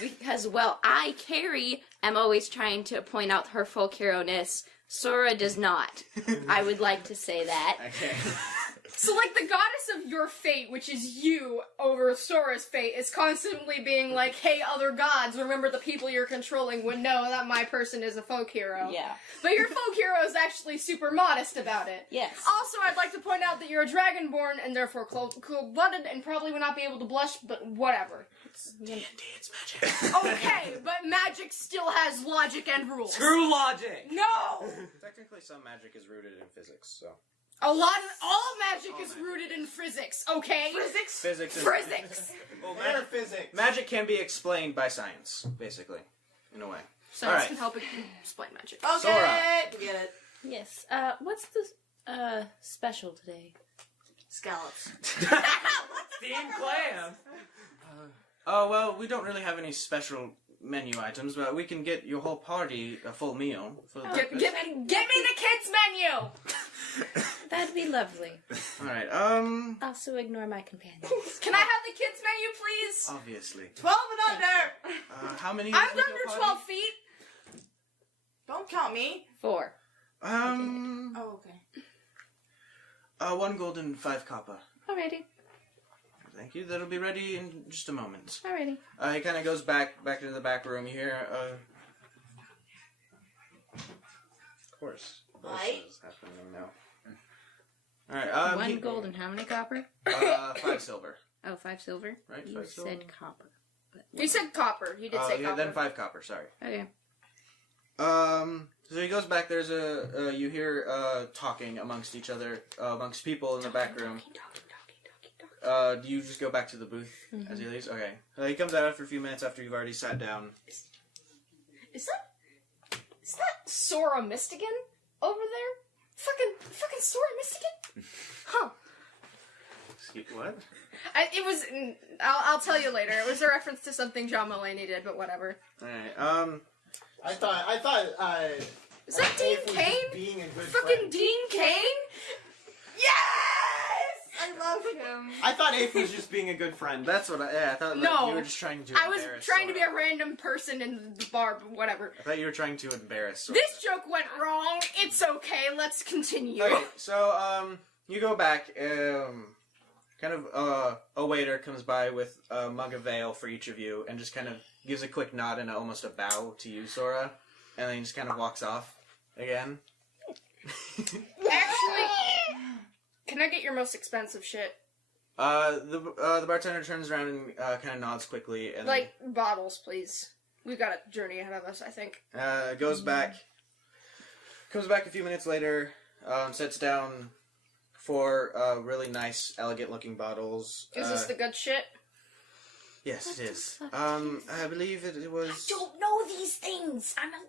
because, well, I, Carrie, am always trying to point out her folk hero-ness. Sora does not. I would like to say that. Okay. So, like, the goddess of your fate, which is you over Sora's fate, is constantly being like, hey, other gods, remember the people you're controlling would know that my person is a folk hero. Yeah. But your folk hero is actually super modest about it. Yes. Also, I'd like to point out that you're a dragonborn and therefore cold-blooded and probably would not be able to blush, but whatever. D&D, it's magic. Okay, but magic still has logic and rules. Screw logic! No! Technically, some magic is rooted in physics, so. All magic is rooted in physics, okay? Physics? Physics is... Physics! Well, Their physics. magic can be explained by science, basically. In a way. Science Alright. can help explain magic. Okay, Sora. we get it. Yes. What's the special today? Scallops. Steamed clam! Oh, well, we don't really have any special menu items, but we can get your whole party a full meal. For the Give me the kids menu! That'd be lovely. Alright, Also ignore my companions. Can I have the kids menu, please? obviously. 12 and under! How many? I'm is with your under party? 12 feet. Don't count me. 4. Oh, okay. 1 gold and 5 copper. Alrighty. Thank you. That'll be ready in just a moment. Alrighty. He kind of goes back into the back room here. Of course. Right. This is happening now. All right. 1 gold and how many copper? 5 silver. Oh, 5 silver? Right, You 5 silver. said copper. But You said copper. You did say Yeah, copper. then 5 copper. Sorry. Okay. So he goes back. There's you hear talking amongst each other, amongst people in the back room. Do you just go back to the booth as he leaves? Okay. He comes out after a few minutes after you've already sat down. Is that Sora Mystigan over there? Fucking Sora Mystigan? Huh. Excuse what? I'll tell you later. It was a reference to something John Mulaney did, but whatever. All right. I thought. Is that Dean Aife was Cain? Being a good Fucking friend. Dean Cain? Yes! I love him. I thought Aife was just being a good friend. That's what I thought. No. You were just trying to. I was embarrass trying to be Sora. a random person in the bar, but whatever. I thought you were trying to embarrass. Sora. This joke went wrong. It's okay. Let's continue. Okay, so you go back. A waiter comes by with a mug of ale for each of you, and just kind of gives a quick nod and almost a bow to you, Sora, and then he just kind of walks off again. Actually, can I get your most expensive shit? The bartender turns around and kind of nods quickly, and Like, bottles, please. We've got a journey ahead of us, I think. goes back. Comes back a few minutes later. Sits down. 4 really nice, elegant-looking bottles. Is this the good shit? Yes, it is. I believe it was. I don't know these things. I'm not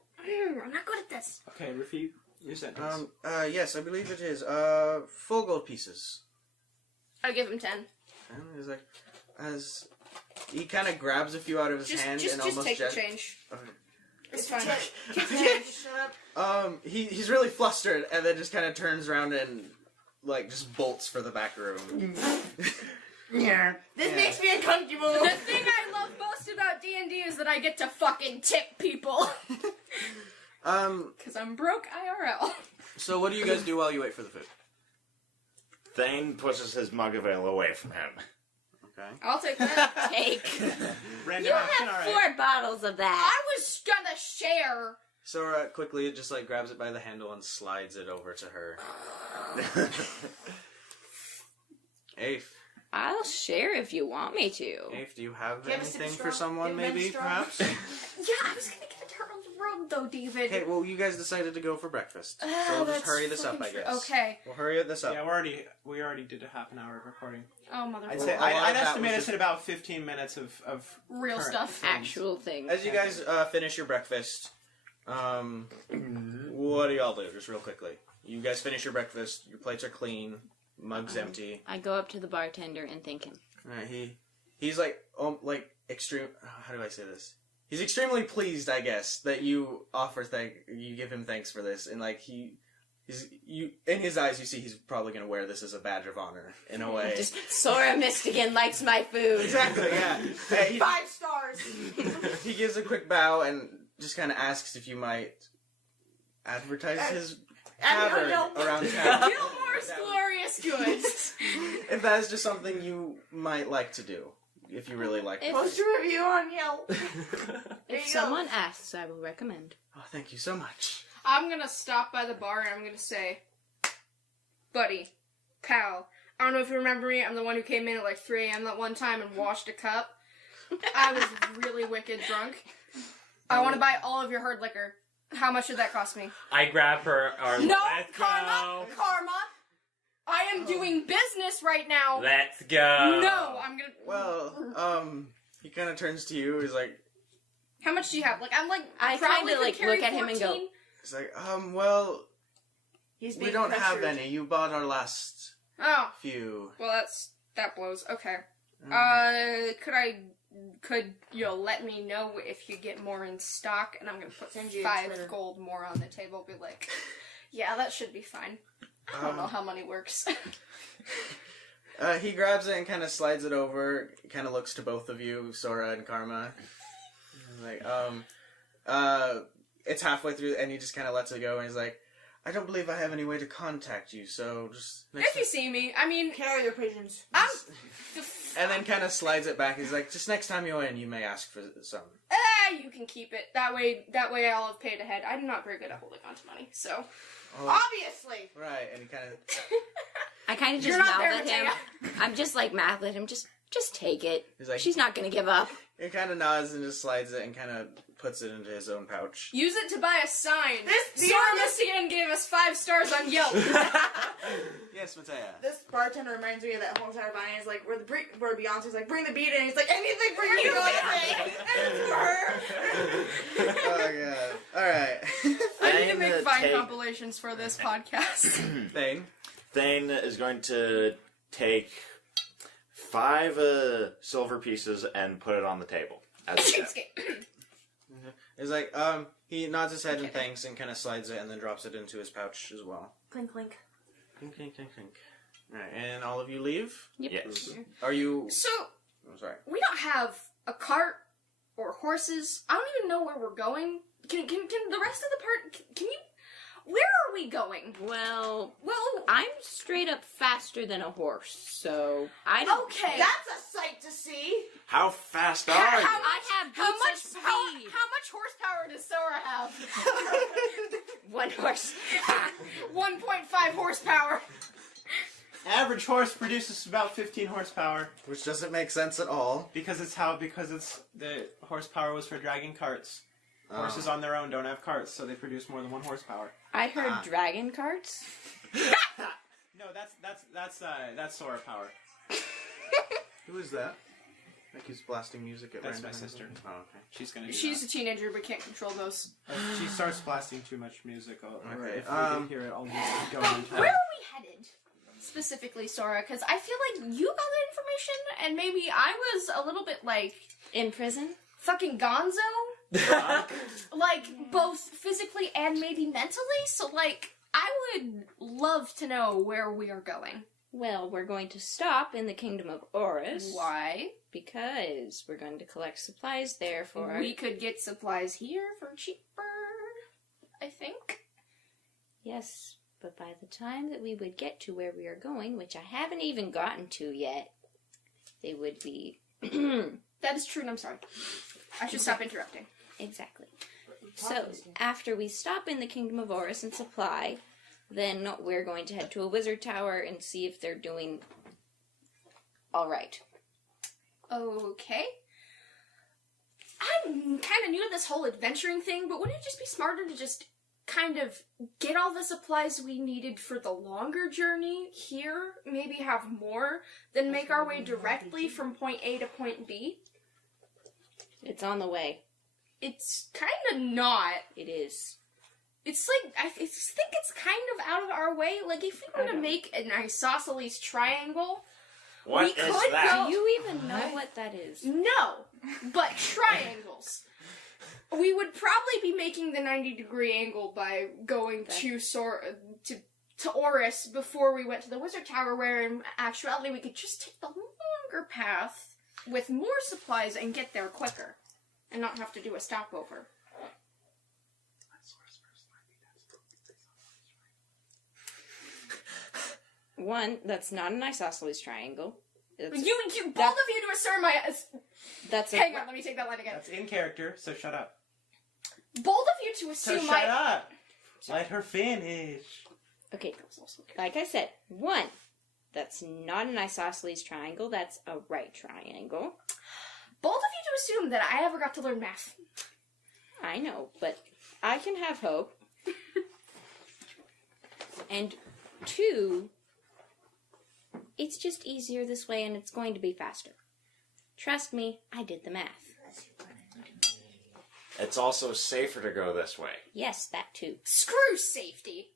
good at this. Okay, repeat your sentence. Yes, I believe it is. 4 gold pieces. I give him 10. And he's like, as he kind of grabs a few out of his hand and Just almost take the change. Okay. It's fine. Shut up. He's really flustered and then just kind of turns around and like just bolts for the back room. This makes me uncomfortable. The thing I love most about D&D is that I get to fucking tip people. Because I'm broke IRL. So what do you guys do while you wait for the food? Thain pushes his mug of ale away from him. Okay. I'll take that. Take. Random You action, have alright. 4 bottles of that. I was gonna share. Sora quickly just like grabs it by the handle and slides it over to her. Aife. I'll share if you want me to. Aife, do you have Give us a anything for straw. someone Give him a maybe, straw. perhaps? Yeah, I was gonna give it to her on the road though, David. Okay, well you guys decided to go for breakfast. So Oh, we'll just that's hurry this up, I fucking true. guess. Okay. We'll hurry this up. Yeah, we already did a half an hour of recording. Oh, motherfucker. I'd Well, say a lot I'd of that estimate was us just- at about 15 minutes of Real current stuff. things. Actual things. As you guys finish your breakfast, what do y'all do? Just real quickly. You guys finish your breakfast. Your plates are clean. Mug's empty. I go up to the bartender and thank him. Alright, he's like extreme. How do I say this? He's extremely pleased, I guess, that you you give him thanks for this, and like you in his eyes, you see he's probably gonna wear this as a badge of honor in a way. Just Sora Mystigan likes my food. Exactly, yeah. Hey, 5 stars. he gives a quick bow and just kind of asks if you might advertise his tavern around town. Gilmore's Glorious Goods. If that is just something you might like to do, if you really like it. Post a review on Yelp. If someone asks, I will recommend. Oh, thank you so much. I'm gonna stop by the bar and I'm gonna say, buddy, pal, I don't know if you remember me, I'm the one who came in at like 3 a.m. that one time and washed a cup. I was really wicked drunk. I want to buy all of your herd liquor. How much did that cost me? I grab her arm. No, Let's Karma! go. Karma! I am doing business right now! Let's go. No, I'm gonna... Well, he kind of turns to you, he's like... How much do you have? Like, I'm like... I probably kinda, like, could carry look at him and go, 14. He's like, well, He's we being don't have pressured. any. You bought our last Oh, few. well that blows. Okay. Could you let me know if you get more in stock? And I'm gonna put Send you a 5 Twitter. gold more on the table. Be like, yeah, that should be fine. I don't know how money works. He grabs it and kind of slides it over, kind of looks to both of you, Sora and Karma. Like, it's halfway through, and he just kind of lets it go, and he's like, I don't believe I have any way to contact you, so just... If you see me, I mean, Carry your pigeons. I'm... And then kind of slides it back. He's like, just next time you're in, you may ask for some. You can keep it. That way I'll have paid ahead. I'm not very good at holding on to money, so... Obviously! Right, and he kind of... I kind of You're just not mouth there, at him. I'm just like mouth at him. Just take it. He's like, She's not gonna give up. he kind of nods and just slides it and kind of puts it into his own pouch. Use it to buy a sign. The Sora honest- Mistian gave us 5 stars on Yelp. Yes, Matea. This bartender reminds me of that whole entire vine. Is like where Beyonce's like, bring the beat in. He's like, anything for you, Beyonce. Anything for her. Oh, God. Alright. I need to Thain, make Vine take- compilations for this podcast. Thain. Thain is going to take 5 silver pieces and put it on the table. As a gift. He's like, he nods his head and thanks and kind of slides it and then drops it into his pouch as well. Clink, clink. Clink, clink, clink, clink. Alright, and all of you leave? Yes. Are you... So, I'm sorry. we don't have a cart or horses. I don't even know where we're going. Can the rest of the part... Can you... Where are we going? Well, Well... I'm straight up faster than a horse, so I don't. Okay. That's a sight to see. How fast are you? I have How boots much, of speed. how much horsepower does Sora have? 1 horse. 1.5 horsepower. Average horse produces about 15 horsepower Which doesn't make sense at all. because the horsepower was for dragging carts. Horses on their own don't have carts, so they produce more than 1 horsepower. I heard dragon carts. No, that's Sora power. Who is that? That keeps blasting music at That's random. my sister. Oh, okay. She's gonna. Do She's a teenager but can't control those. that. If she starts blasting too much music, or Okay, if we can hear it, I'll just go and tell. Where are we headed? Specifically, Sora, because I feel like you got the information, and maybe I was a little bit like In prison? fucking gonzo, like both physically and maybe mentally. So, like, I would love to know where we are going. Well, we're going to stop in the kingdom of Oris. Why? Because we're going to collect supplies there for... We could get supplies here for cheaper, I think. Yes, but by the time that we would get to where we are going, which I haven't even gotten to yet, they would be... That is true, and I'm sorry. I should stop interrupting. Exactly. So, after we stop in the kingdom of Oris and supply, then we're going to head to a wizard tower and see if they're doing alright. Okay. I'm kind of new to this whole adventuring thing, but wouldn't it just be smarter to just kind of get all the supplies we needed for the longer journey here, maybe have more, then make our way directly from point A to point B? It's on the way. It's kind of not. It is. It's like, I think it's kind of out of our way. Like, if we were to make an isosceles triangle, What we is could that? go... Do you even know what that is? No, but triangles. We would probably be making the 90-degree angle by going to Oris before we went to the Wizard Tower, where in actuality we could just take the longer path with more supplies and get there quicker, and not have to do a stopover. 1, that's not an isosceles triangle. Both of you to assume my... That's Hang on, let me take that line again. That's in character, so shut up. Both of you to assume So shut up. Let her finish. Okay, like I said, 1, that's not an isosceles triangle, that's a right triangle. Both of you to assume that I ever got to learn math. I know, but I can have hope. And 2, it's just easier this way and it's going to be faster. Trust me, I did the math. It's also safer to go this way. Yes, that too. Screw safety.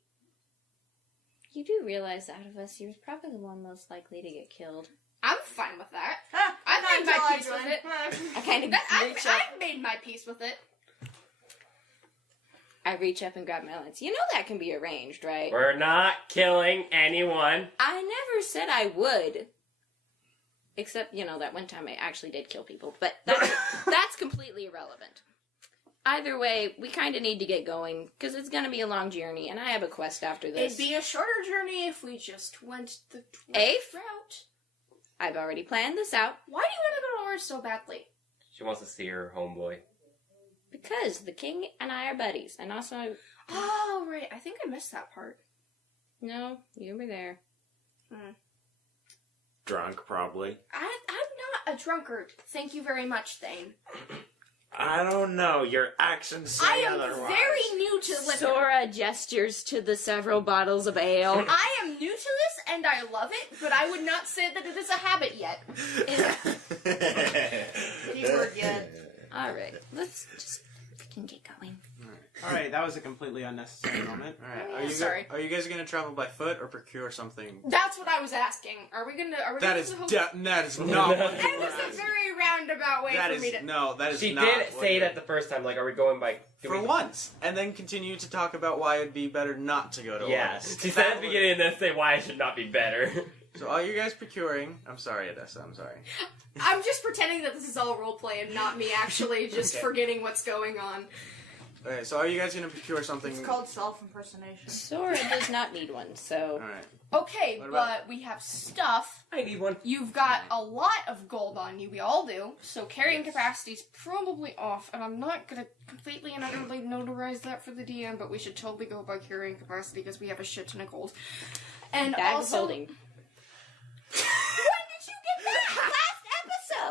You do realize out of us, you're probably the one most likely to get killed. I'm fine with that. I've made my peace with it. I kind of I've made my peace with it. I reach up and grab my lance. You know that can be arranged, right? We're not killing anyone. I never said I would. Except, that one time I actually did kill people. But that's completely irrelevant. Either way, we kind of need to get going, because it's going to be a long journey, and I have a quest after this. It'd be a shorter journey if we just went the Aife? route. I've already planned this out. Why do you want to go to Oris so badly? She wants to see her homeboy. Because the king and I are buddies, and also... Oh, right. I think I missed that part. No, you were there. Drunk, probably. I'm not a drunkard. Thank you very much, Thain. I don't know. Your actions say I am otherwise. very new to liquor. Sora gestures to the several bottles of ale. I am new to this, and I love it, but I would not say that it is a habit yet. Keyword yet. Alright, let's just freaking get going. Alright, that was a completely unnecessary moment. Alright, Sorry. Are you guys gonna travel by foot or procure something? That's what I was asking. Are we gonna? That is not. That was a very roundabout way for me to. No, that is She not. did say that the first time, like, are we going by... For once, and then continue to talk about why it'd be better not to go to Yeah, Oris. she said at the beginning and then say why it should not be better. So are you guys procuring? I'm sorry, Adessa, I'm sorry. I'm just pretending that this is all roleplay and not me actually just forgetting what's going on. Okay, so are you guys gonna procure something? It's called self-impersonation. Sora does not need one, so... Alright. Okay, What about- but we have stuff. I need one. You've got a lot of gold on you. We all do. So carrying capacity's probably off, and I'm not gonna completely and utterly notarize that for the DM, but we should totally go by carrying capacity because we have a shit ton of gold. And Bag also, of holding. when did you get that? Last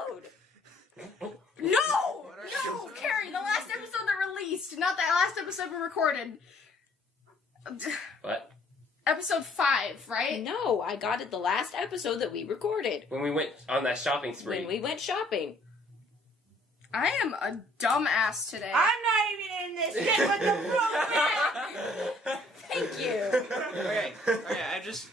episode! No! No, Carrie, the last episode that released, not that last episode we recorded. What? Episode 5, right? No, I got it the last episode that we recorded. When we went on that shopping spree. When we went shopping. I am a dumbass today. I'm not even in this. Get with the program. Thank you. Okay, I just...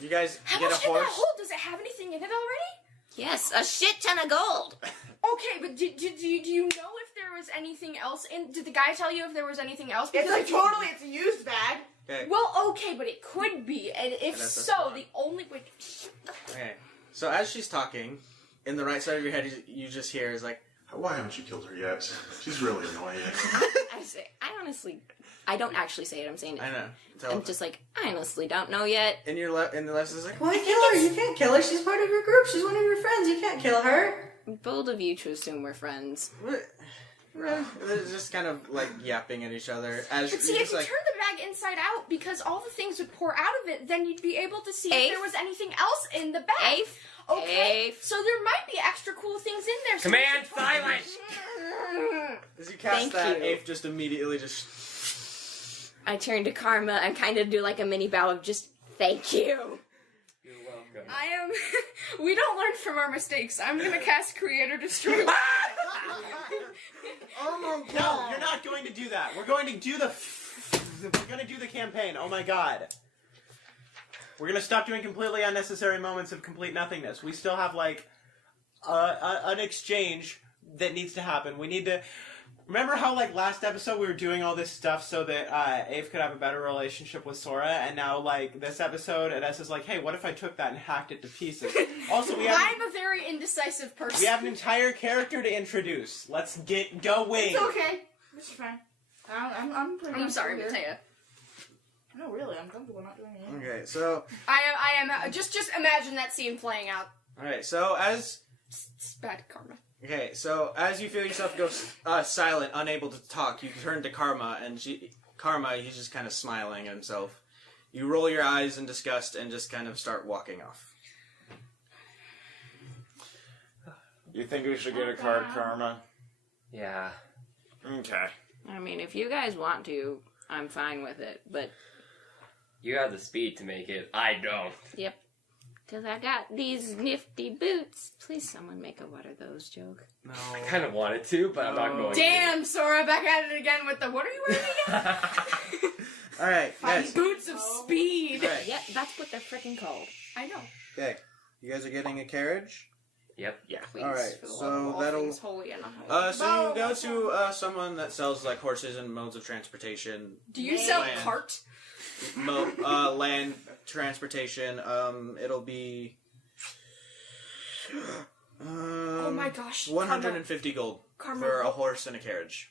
You guys How get much a did that horse? hold? Does it have anything in it already? Yes, a shit ton of gold. Okay, but do you know if there was anything else in? Did the guy tell you if there was anything else? It's like totally, it's a used bag. Okay. Well, okay, but it could be, and if That's so, fine. the only way. Okay. So as she's talking, in the right side of your head, you just hear is like, Why haven't you killed her yet? She's really annoying. I don't actually say it, I'm saying it. I know. I'm just like, I honestly don't know yet. In the left is like, Why kill her? You can't kill her. She's part of your group. She's one of your friends. You can't kill her. Bold of you to assume we're friends. what? They're just kind of like yapping at each other. As But see, you're if just you like, turn the bag inside out, because all the things would pour out of it, then you'd be able to see Aife? if there was anything else in the bag. Aife? Okay, Aife? so there might be extra cool things in there. So we Command should probably- silence! as you cast Thank that, you. Aife just immediately just. I turn to Karma and kind of do like a mini bow of just, thank you. You're welcome. I am. We don't learn from our mistakes. I'm gonna cast Creator Destroy. Oh my No, you're not going to do that. We're going to do we're going to do the campaign. Oh my god. We're going to stop doing completely unnecessary moments of complete nothingness. We still have like an exchange that needs to happen. We need to. Remember how, like, last episode we were doing all this stuff so that Aife could have a better relationship with Sora, and now, like, this episode, Adessa's like, hey, what if I took that and hacked it to pieces? Also, we have... I'm a very indecisive person. We have an entire character to introduce. Let's get going. It's okay. It's fine. I'm pretty I'm sorry, here. Matea. No, really, I'm comfortable not doing anything. Okay, so I am. Just imagine that scene playing out. all right, so as It's bad karma. okay, so as you feel yourself go silent, unable to talk, you turn to Karma, and he's just kind of smiling at himself. You roll your eyes in disgust and just kind of start walking off. You think we should get a card, Karma? Yeah. Okay. I mean, if you guys want to, I'm fine with it. But You have the speed to make it. I don't. yep, because I got these nifty boots. Please, someone make a "what are those" joke. No. I kind of wanted to, but I'm not going Damn, Sora, back at it again with the what are you wearing again? to. All right, guys. Boots of speed. All right. Yeah, that's what they're freaking called. I know. Okay, you guys are getting a carriage. Yep. Yeah. Please, All right, for the so love of all that'll- things holy and unholy. So you go to someone that sells like horses and modes of transportation. Do you sell Land. cart? Land transportation. It'll be. Oh my gosh. 150 gold Karma, for a horse and a carriage.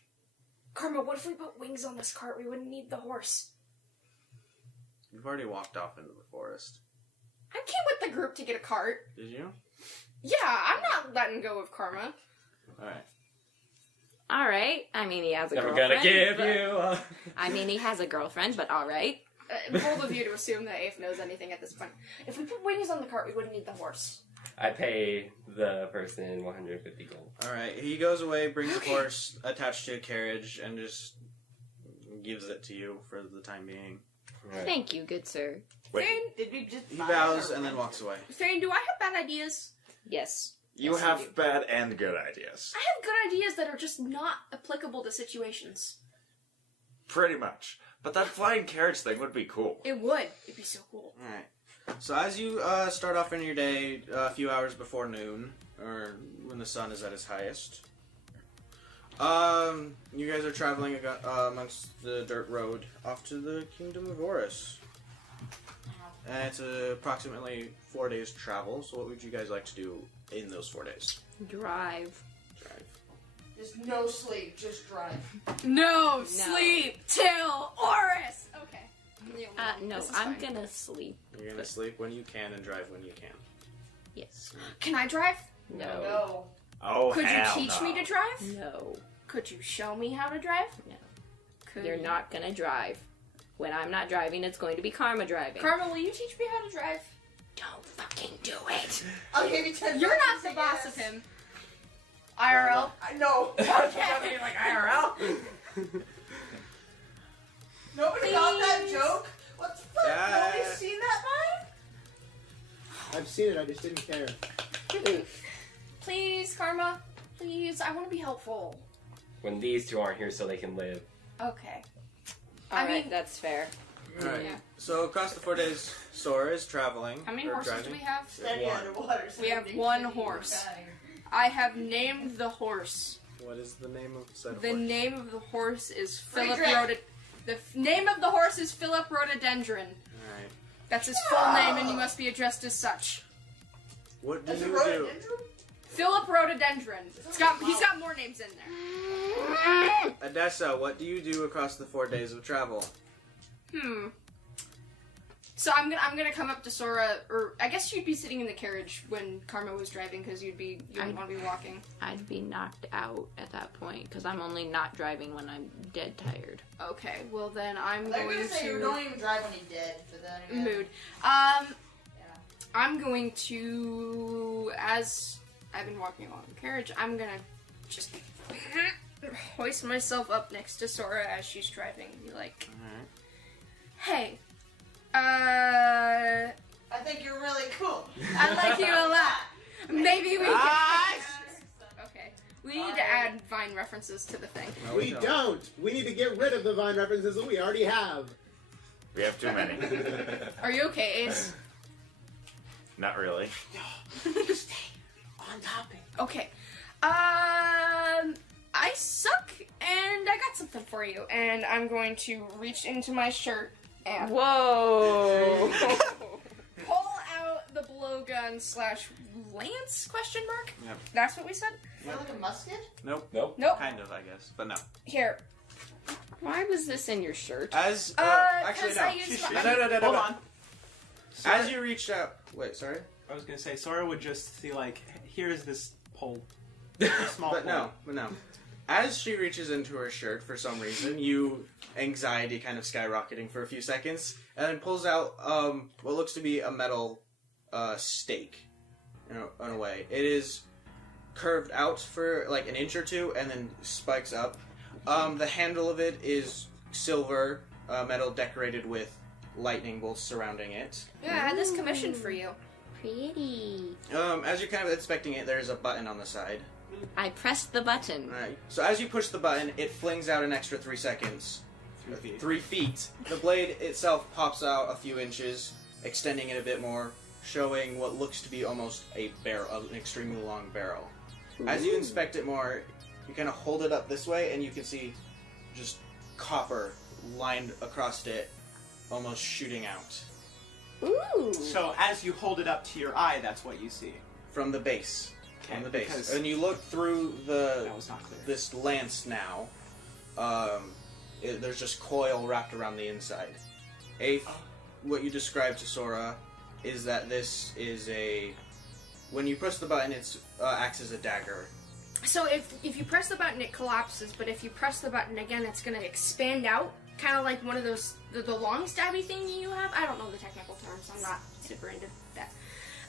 Karma, what if we put wings on this cart? We wouldn't need the horse. You've already walked off into the forest. I came with the group to get a cart. Did you? Yeah, I'm not letting go of Karma. All right. All right. I mean, he has a Never girlfriend. gonna give but- you. I mean, he has a girlfriend, but all right. Bold of you to assume that Aife knows anything at this point. If we put wings on the cart, we wouldn't need the horse. I pay the person 150 gold. All right. He goes away, brings a horse attached to a carriage, and just gives it to you for the time being. Right. Thank you, good sir. Wait. Thane, did we just He buy bows it or and then rent walks away. Thane, do I have bad ideas? Yes. You Yes, have do. bad and good ideas. I have good ideas that are just not applicable to situations. Pretty much. But that flying carriage thing would be cool. It would. It'd be so cool. All right. So as you start off in your day, a few hours before noon, or when the sun is at its highest, you guys are traveling amongst the dirt road off to the Kingdom of Oris. And it's approximately 4 days travel. So what would you guys like to do in those 4 days? Drive. Drive. Just no sleep, just drive. No, sleep till Oris. Okay. No, This is I'm fine. gonna sleep. You're gonna sleep when you can and drive when you can. Yes. Can I drive? No. No. Oh, Could you hell teach no. me to drive? No. Could you show me how to drive? No. Could You're not gonna drive. When I'm not driving, it's going to be Karma driving. Karma, will you teach me how to drive? Don't fucking do it. I'll give you 10 You're not bucks the to boss yes. of him. IRL. I know. Okay. like IRL. Nobody got that joke? What the fuck? Yeah. Nobody's seen that I've seen it, I just didn't care. Please, Karma. Please, I want to be helpful. When these two aren't here so they can live. Okay. All I right, mean- that's fair. Alright. Yeah. So across the 4 days, Sora is traveling. How many or horses driving. do we have? Standing One. underwater. We have standing one shitty, horse. dying. I have named the horse. What is the name of said The horse? name of the horse is Philip Friedrich. name of the horse is Philip Rhododendron. Alright. That's his full name, and he must be addressed as such. What do That's a you do? rhododendron? Philip Rhododendron. He's got more names in there. Adessa, what do you do across the 4 days of travel? So I'm gonna come up to Sora, or I guess you'd be sitting in the carriage when Karma was driving because you wouldn't want to be walking. I'd be knocked out at that point because I'm only not driving when I'm dead tired. Okay, well then I'm They're going gonna say you to don't even drive when you're dead, but then again. mood. I'm going to, as I've been walking along the carriage, I'm gonna just hoist myself up next to Sora as she's driving and be like, hey, I think you're really cool. I like you a lot. Maybe we can... Okay. We need to add Vine references to the thing. No, We don't. We need to get rid of the Vine references that we already have. We have too many. Are you okay, Ace? Not really. Stay on topic. Okay. I suck, and I got something for you. And I'm going to reach into my shirt and Whoa! pull out the blowgun / lance question mark? Yep. That's what we said? Is that like a musket? Nope. Nope. Nope. Kind of, I guess. But no. Here. Why was this in your shirt? As actually 'cause no. I used my- No. Hold on. As you reached out, wait, sorry. I was gonna say Sora would just see like, here's this pole, small But pole. no. As she reaches into her shirt, for some reason, anxiety kind of skyrocketing for a few seconds, and then pulls out what looks to be a metal stake, in a way. It is curved out for like an inch or two, and then spikes up. The handle of it is silver metal decorated with lightning bolts surrounding it. Yeah, I had this commissioned for you. Pretty. As you're kind of inspecting it, there's a button on the side. I pressed the button. Right. So as you push the button, it flings out an extra 3 seconds. 3 feet. 3 feet. The blade itself pops out a few inches, extending it a bit more, showing what looks to be almost a barrel, an extremely long barrel. As you inspect it more, you kind of hold it up this way, and you can see just copper lined across it, almost shooting out Ooh. So as you hold it up to your eye, that's what you see. from the base. Okay, From the base. because- And you look through That was not clear. this lance now. There's just coil wrapped around the inside. Aife, what you described to Sora is that this is when you press the button, it acts as a dagger. So if you press the button, it collapses, but if you press the button again, it's going to expand out, kind of like one of those, the long stabby thing you have. I don't know the technical terms, I'm not super into that.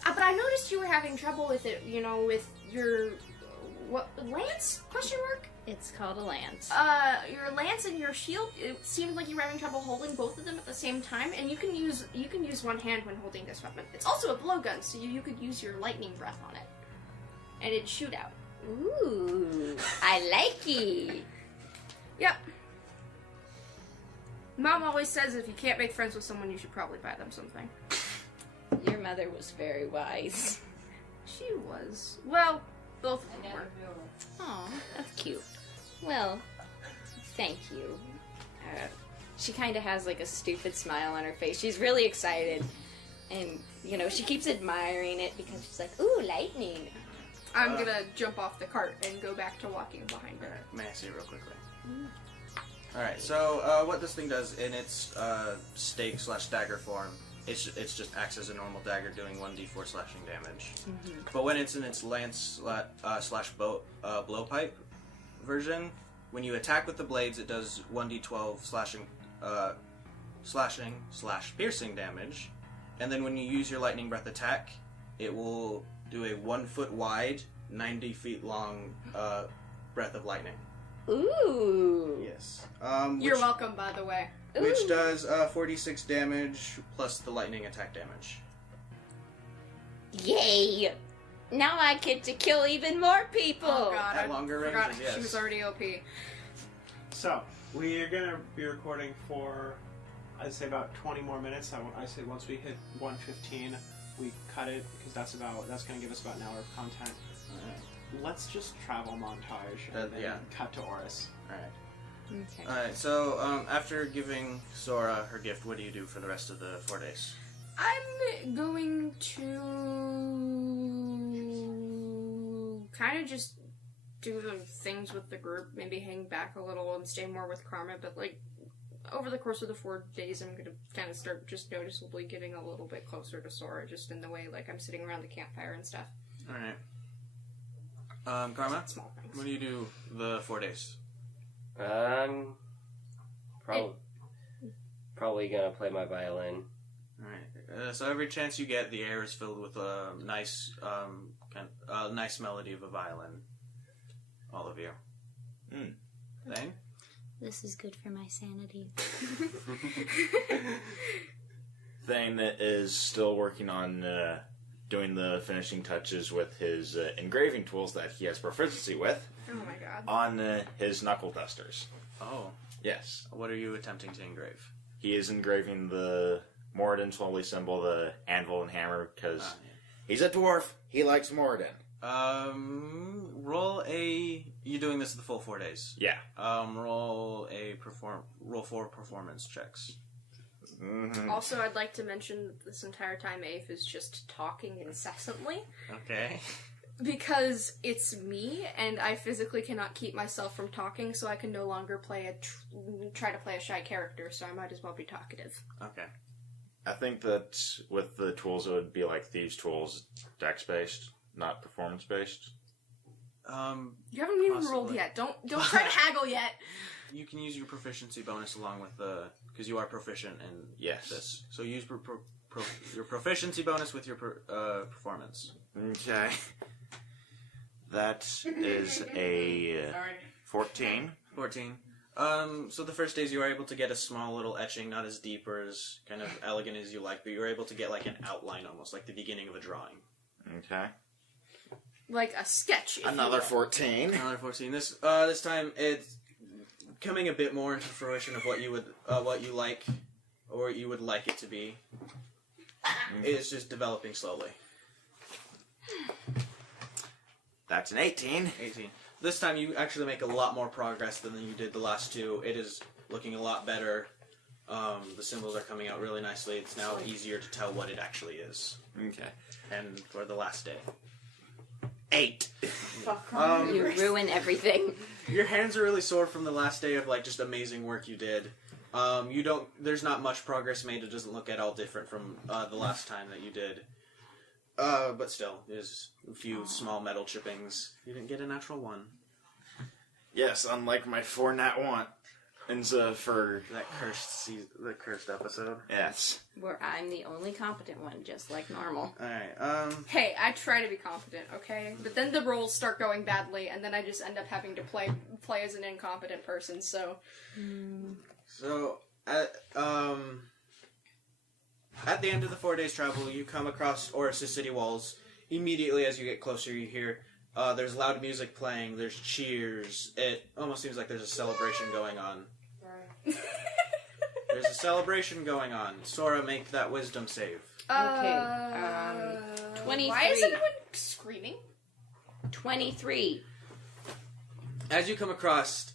But I noticed you were having trouble with it, with your, lance, question mark? It's called a lance. Your lance and your shield, it seemed like you were having trouble holding both of them at the same time, and you can use one hand when holding this weapon. It's also a blowgun, so you could use your lightning breath on it, and it'd shoot out. Ooh. I like it. Yep. Mom always says if you can't make friends with someone, you should probably buy them something. Your mother was very wise. She was. Well, both of them were. Aw, that's cute. Well, thank you. She kind of has like a stupid smile on her face. She's really excited. And, she keeps admiring it because she's like, ooh, lightning. I'm gonna jump off the cart and go back to walking behind her. Alright, may I see real quickly? Alright, so what this thing does in its stake/dagger form, it's just acts as a normal dagger doing 1d4 slashing damage. Mm-hmm. But when it's in its lance slash blowpipe version, when you attack with the blades, it does 1d12 slashing/piercing damage. And then when you use your lightning breath attack, it will do a 1 foot wide, 90 feet long breath of lightning. Ooh. Yes. You're welcome, by the way. Which does 46 damage plus the lightning attack damage. Yay! Now I get to kill even more people. Oh god, At I longer forgot ranges, yes. she was already OP. So, we are going to be recording for, I'd say, about 20 more minutes. I say once we hit 1:15, we cut it, because that's going to give us about an hour of content. Let's just travel montage and then cut to Oris. Alright. Okay. Alright, so after giving Sora her gift, what do you do for the rest of the 4 days? I'm going to kind of just do the things with the group, maybe hang back a little and stay more with Karma, but over the course of the 4 days, I'm gonna kind of start just noticeably getting a little bit closer to Sora, just in the way I'm sitting around the campfire and stuff. Alright. Karma, Small things. what do you do the 4 days? Probably gonna play my violin. Alright. So every chance you get, the air is filled with a nice, nice melody of a violin. All of you. Thain? This is good for my sanity. Thain is still working on doing the finishing touches with his engraving tools that he has proficiency with Oh my god. on his knuckle dusters. Oh. Yes. What are you attempting to engrave? He is engraving the Moradin holy symbol, the anvil and hammer, because he's a dwarf. He likes Moradin. Roll a... You're doing this the full 4 days. Yeah. Roll 4 performance checks. Mm-hmm. Also, I'd like to mention that this entire time Aife is just talking incessantly. Okay. Because it's me, and I physically cannot keep myself from talking, so I can no longer try to play a shy character, so I might as well be talkative. Okay. I think that with the tools, it would be like Thieves' tools, dex-based, not performance-based. You haven't even rolled yet. Don't try to haggle yet. You can use your proficiency bonus along with the... Because you are proficient in this. So use your proficiency bonus with your performance. Okay. That is a 14. 14. So the first days you were able to get a small little etching, not as deep or as kind of elegant as you like, but you were able to get like an outline almost, like the beginning of a drawing. Okay. Like a sketch. Another 14. Another 14. This time it's coming a bit more into fruition of what you like, or what you would like it to be. It's just developing slowly. That's an 18. 18. This time you actually make a lot more progress than you did the last two. It is looking a lot better. The symbols are coming out really nicely. It's now easier to tell what it actually is. Okay. And for the last day. 8. You ruin everything. Your hands are really sore from the last day of like just amazing work you did. There's not much progress made. It doesn't look at all different from the last time that you did. But still, there's a few small metal chippings. You didn't get a natural 1. Yes, unlike my 4 nat 1. And for that cursed episode. Yes. Where I'm the only competent one, just like normal. Alright, Hey, I try to be competent, okay? But then the rolls start going badly, and then I just end up having to play as an incompetent person, so... So, at the end of the 4 days travel, you come across Oris' city walls. Immediately as you get closer, you hear there's loud music playing, there's cheers. It almost seems like there's a celebration going on. There's a celebration going on. Sora, make that wisdom save. Okay. 23. Why is everyone screaming? 23. As you come across,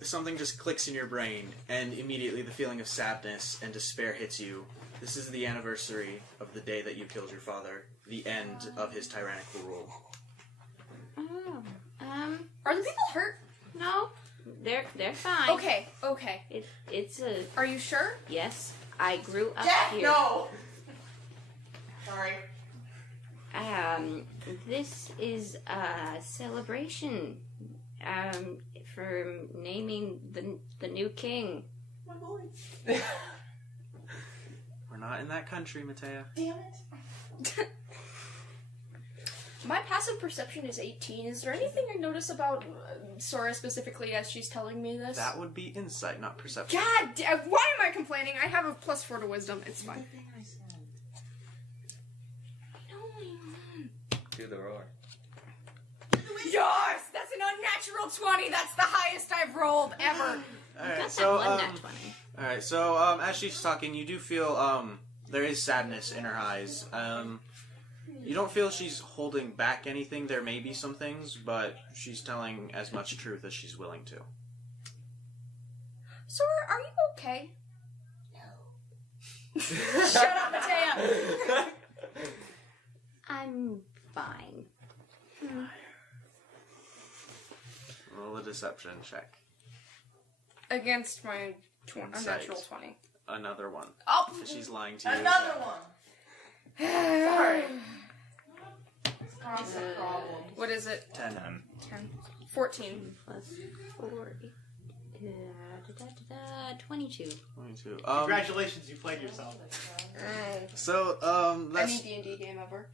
something just clicks in your brain, and immediately the feeling of sadness and despair hits you. This is the anniversary of the day that you killed your father. The end of his tyrannical rule. Oh. Are the people hurt? No. They're fine. Okay. It's a... Are you sure? Yes. I grew up here. No! Sorry. This is a celebration, for naming the new king. My boy. We're not in that country, Matea. Damn it. My passive perception is 18. Is there anything I notice about Sora specifically as she's telling me this? That would be insight, not perception. God damn, why am I complaining? I have a +4 to wisdom. It's fine. Do the roar. Yes! That's an unnatural 20! That's the highest I've rolled ever! Alright, so, as she's talking, you do feel, there is sadness in her eyes. You don't feel she's holding back anything. There may be some things, but she's telling as much truth as she's willing to. Sora, are you okay? No. Shut up, Matea! I'm fine. Roll a deception check. Against my unnatural 20. Another one. Oh! She's lying to you. Another one. Sorry. Constant problem. What is it? 10. 10. 14. Plus 4. 22. 22. Congratulations, you played yourself. So, that's... Any D&D game ever.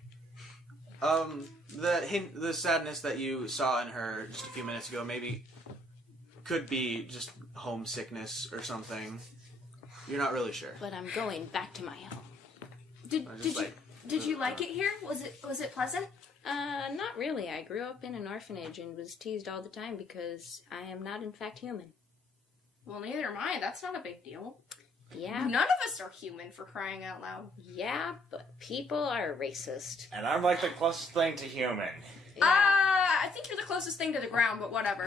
The sadness that you saw in her just a few minutes ago maybe could be just homesickness or something. You're not really sure. But I'm going back to my home. Did you like it here? Was it pleasant? Not really. I grew up in an orphanage and was teased all the time because I am not in fact human. Well, neither am I. That's not a big deal. Yeah. None of us are human, for crying out loud. Yeah, but people are racist. And I'm like the closest thing to human. Yeah. I think you're the closest thing to the ground, but whatever.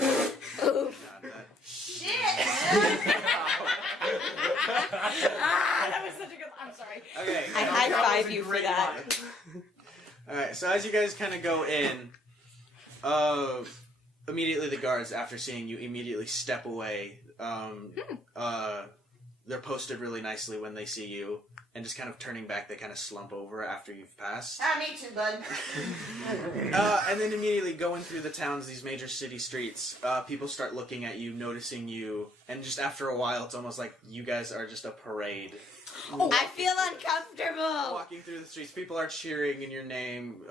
Shit! That was such a good... I'm sorry. Okay. I high-five you for that. Alright, so as you guys kind of go in, Immediately the guards, after seeing you, immediately step away. They're posted really nicely when they see you, and just kind of turning back, they kind of slump over after you've passed. Me too, bud. And then immediately going through the towns, these major city streets, people start looking at you, noticing you, and just after a while, it's almost like you guys are just a parade. Oh, I feel uncomfortable. Walking through the streets, people are cheering in your name,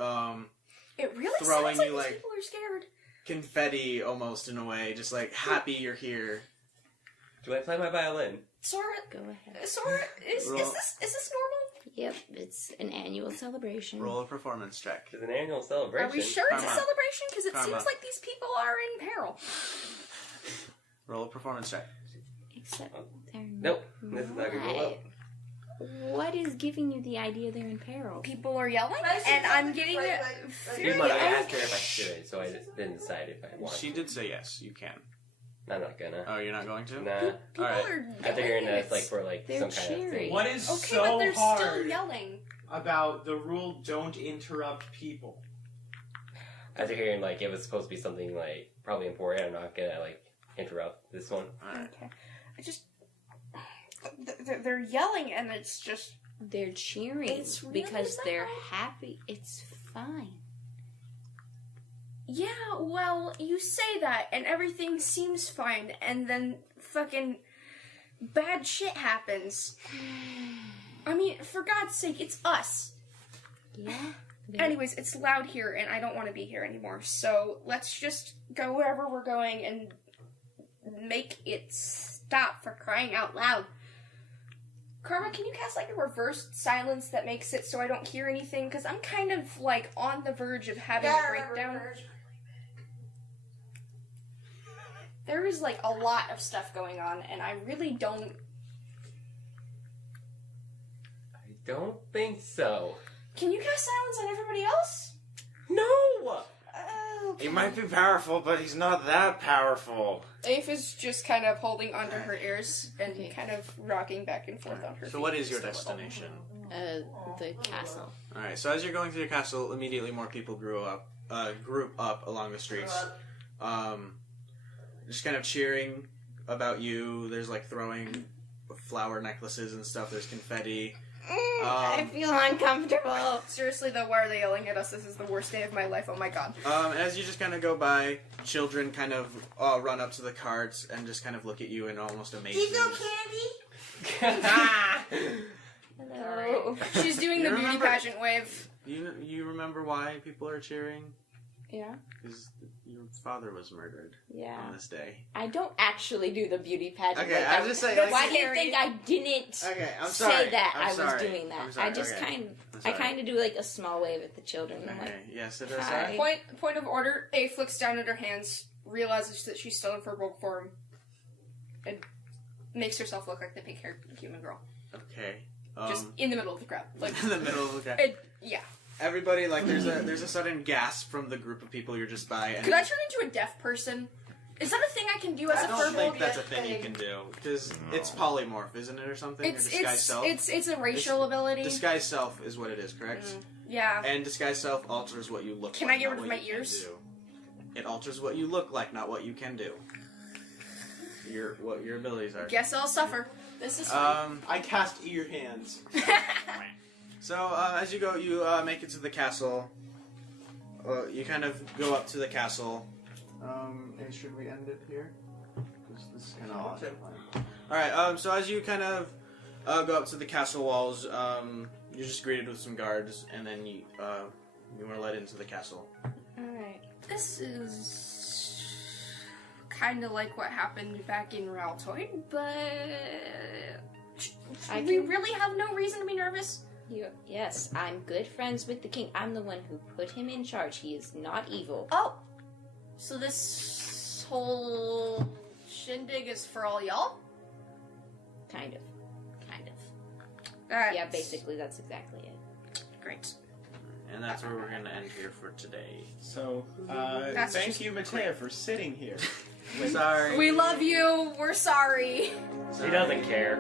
It really throwing sounds like you, these like, people are scared. confetti almost in a way, just like happy you're here. Do I play my violin? Sora, Go ahead. Sora, is this normal? Yep, it's an annual celebration. Roll a performance check. It's an annual celebration. Are we sure it's a Karma. celebration? Because it Karma. seems like these people are in peril. Roll a performance check. Except they're Nope, this is not gonna go well. right. What is giving you the idea they're in peril? People are yelling, Can I say and I'm something getting right, You very might have angry. asked her if I should, so I didn't decide if I wanted She did say yes, you can. to. I'm not gonna. Oh, you're not going to? Nah. People Alright. are I figured yelling. that's like for like They're some kind of cheering. thing. What is Okay, so but they're hard still yelling. about the rule don't interrupt people? I was hearing like it was supposed to be something like probably important. I'm not gonna like interrupt this one. Alright. Okay. I just... They're yelling, and it's just... They're cheering It's really because they're loud. happy. It's fine. Yeah, well, you say that, and everything seems fine, and then fucking bad shit happens. I mean, for God's sake, it's us. Yeah. Anyways, it's loud here, and I don't want to be here anymore, so let's just go wherever we're going and make it stop, for crying out loud. Karma, can you cast like a reversed silence that makes it so I don't hear anything? Because I'm kind of like on the verge of having a breakdown. There is like a lot of stuff going on, and I really don't. I don't think so. Can you cast silence on everybody else? No. Okay. He might be powerful, but he's not that powerful. Aife is just kind of holding onto her ears and kind of rocking back and forth on her feet. So what is your just a little. destination? The castle. Alright, so as you're going through your castle, immediately more people group up along the streets. Just kind of cheering about you. There's like throwing flower necklaces and stuff. There's confetti. I feel uncomfortable. Seriously though, why are they yelling at us? This is the worst day of my life. Oh my god. As you just kind of go by, children kind of run up to the carts and just kind of look at you in almost amazement. Hello. She's doing You the beauty remember- pageant wave. You remember why people are cheering? Yeah. Because your father was murdered Yeah. on this day. I don't actually do the beauty pageant. Okay, like, I'm just saying. Like, why do you think I didn't Okay, I'm sorry. say that I'm I sorry. was doing that? I'm sorry. I just Okay. I kind of do like a small wave at the children. I'm Okay, like, yes, it is. Hi. Point of order. Aife looks down at her hands, realizes that she's still in Firbolg form, and makes herself look like the pink-haired human girl. Okay. Just in the middle of the crowd. Like, in the middle of the crowd. yeah. Everybody, like, there's a sudden gasp from the group of people you're just by. And Could I turn into a deaf person? Is that a thing I can do as I a don't Firbolg? think that's a thing you can do because it's polymorph, isn't it, or something? It's or disguise self. it's a racial ability. Disguise self is what it is, correct? Yeah. And disguise self alters what you look Can like. I get rid not of what my you can ears? do. It alters what you look like, not what you can do. What your abilities are. Guess I'll suffer. This is fine. I cast ear hands. So as you go, you make it to the castle. You kind of go up to the castle. And should we end it here? This is kind of odd. All right. So as you kind of go up to the castle walls, you're just greeted with some guards, and then you are led into the castle. Alright. This is kind of like what happened back in Raltoid, but we really have no reason to be nervous. Yes, I'm good friends with the king. I'm the one who put him in charge. He is not evil. Oh, so this whole shindig is for all y'all? Kind of. That's Yeah, basically that's exactly it. great. And that's where we're going to end here for today. So, That's thank just you, Matea, for sitting here. Sorry. We love you. We're sorry. She doesn't care.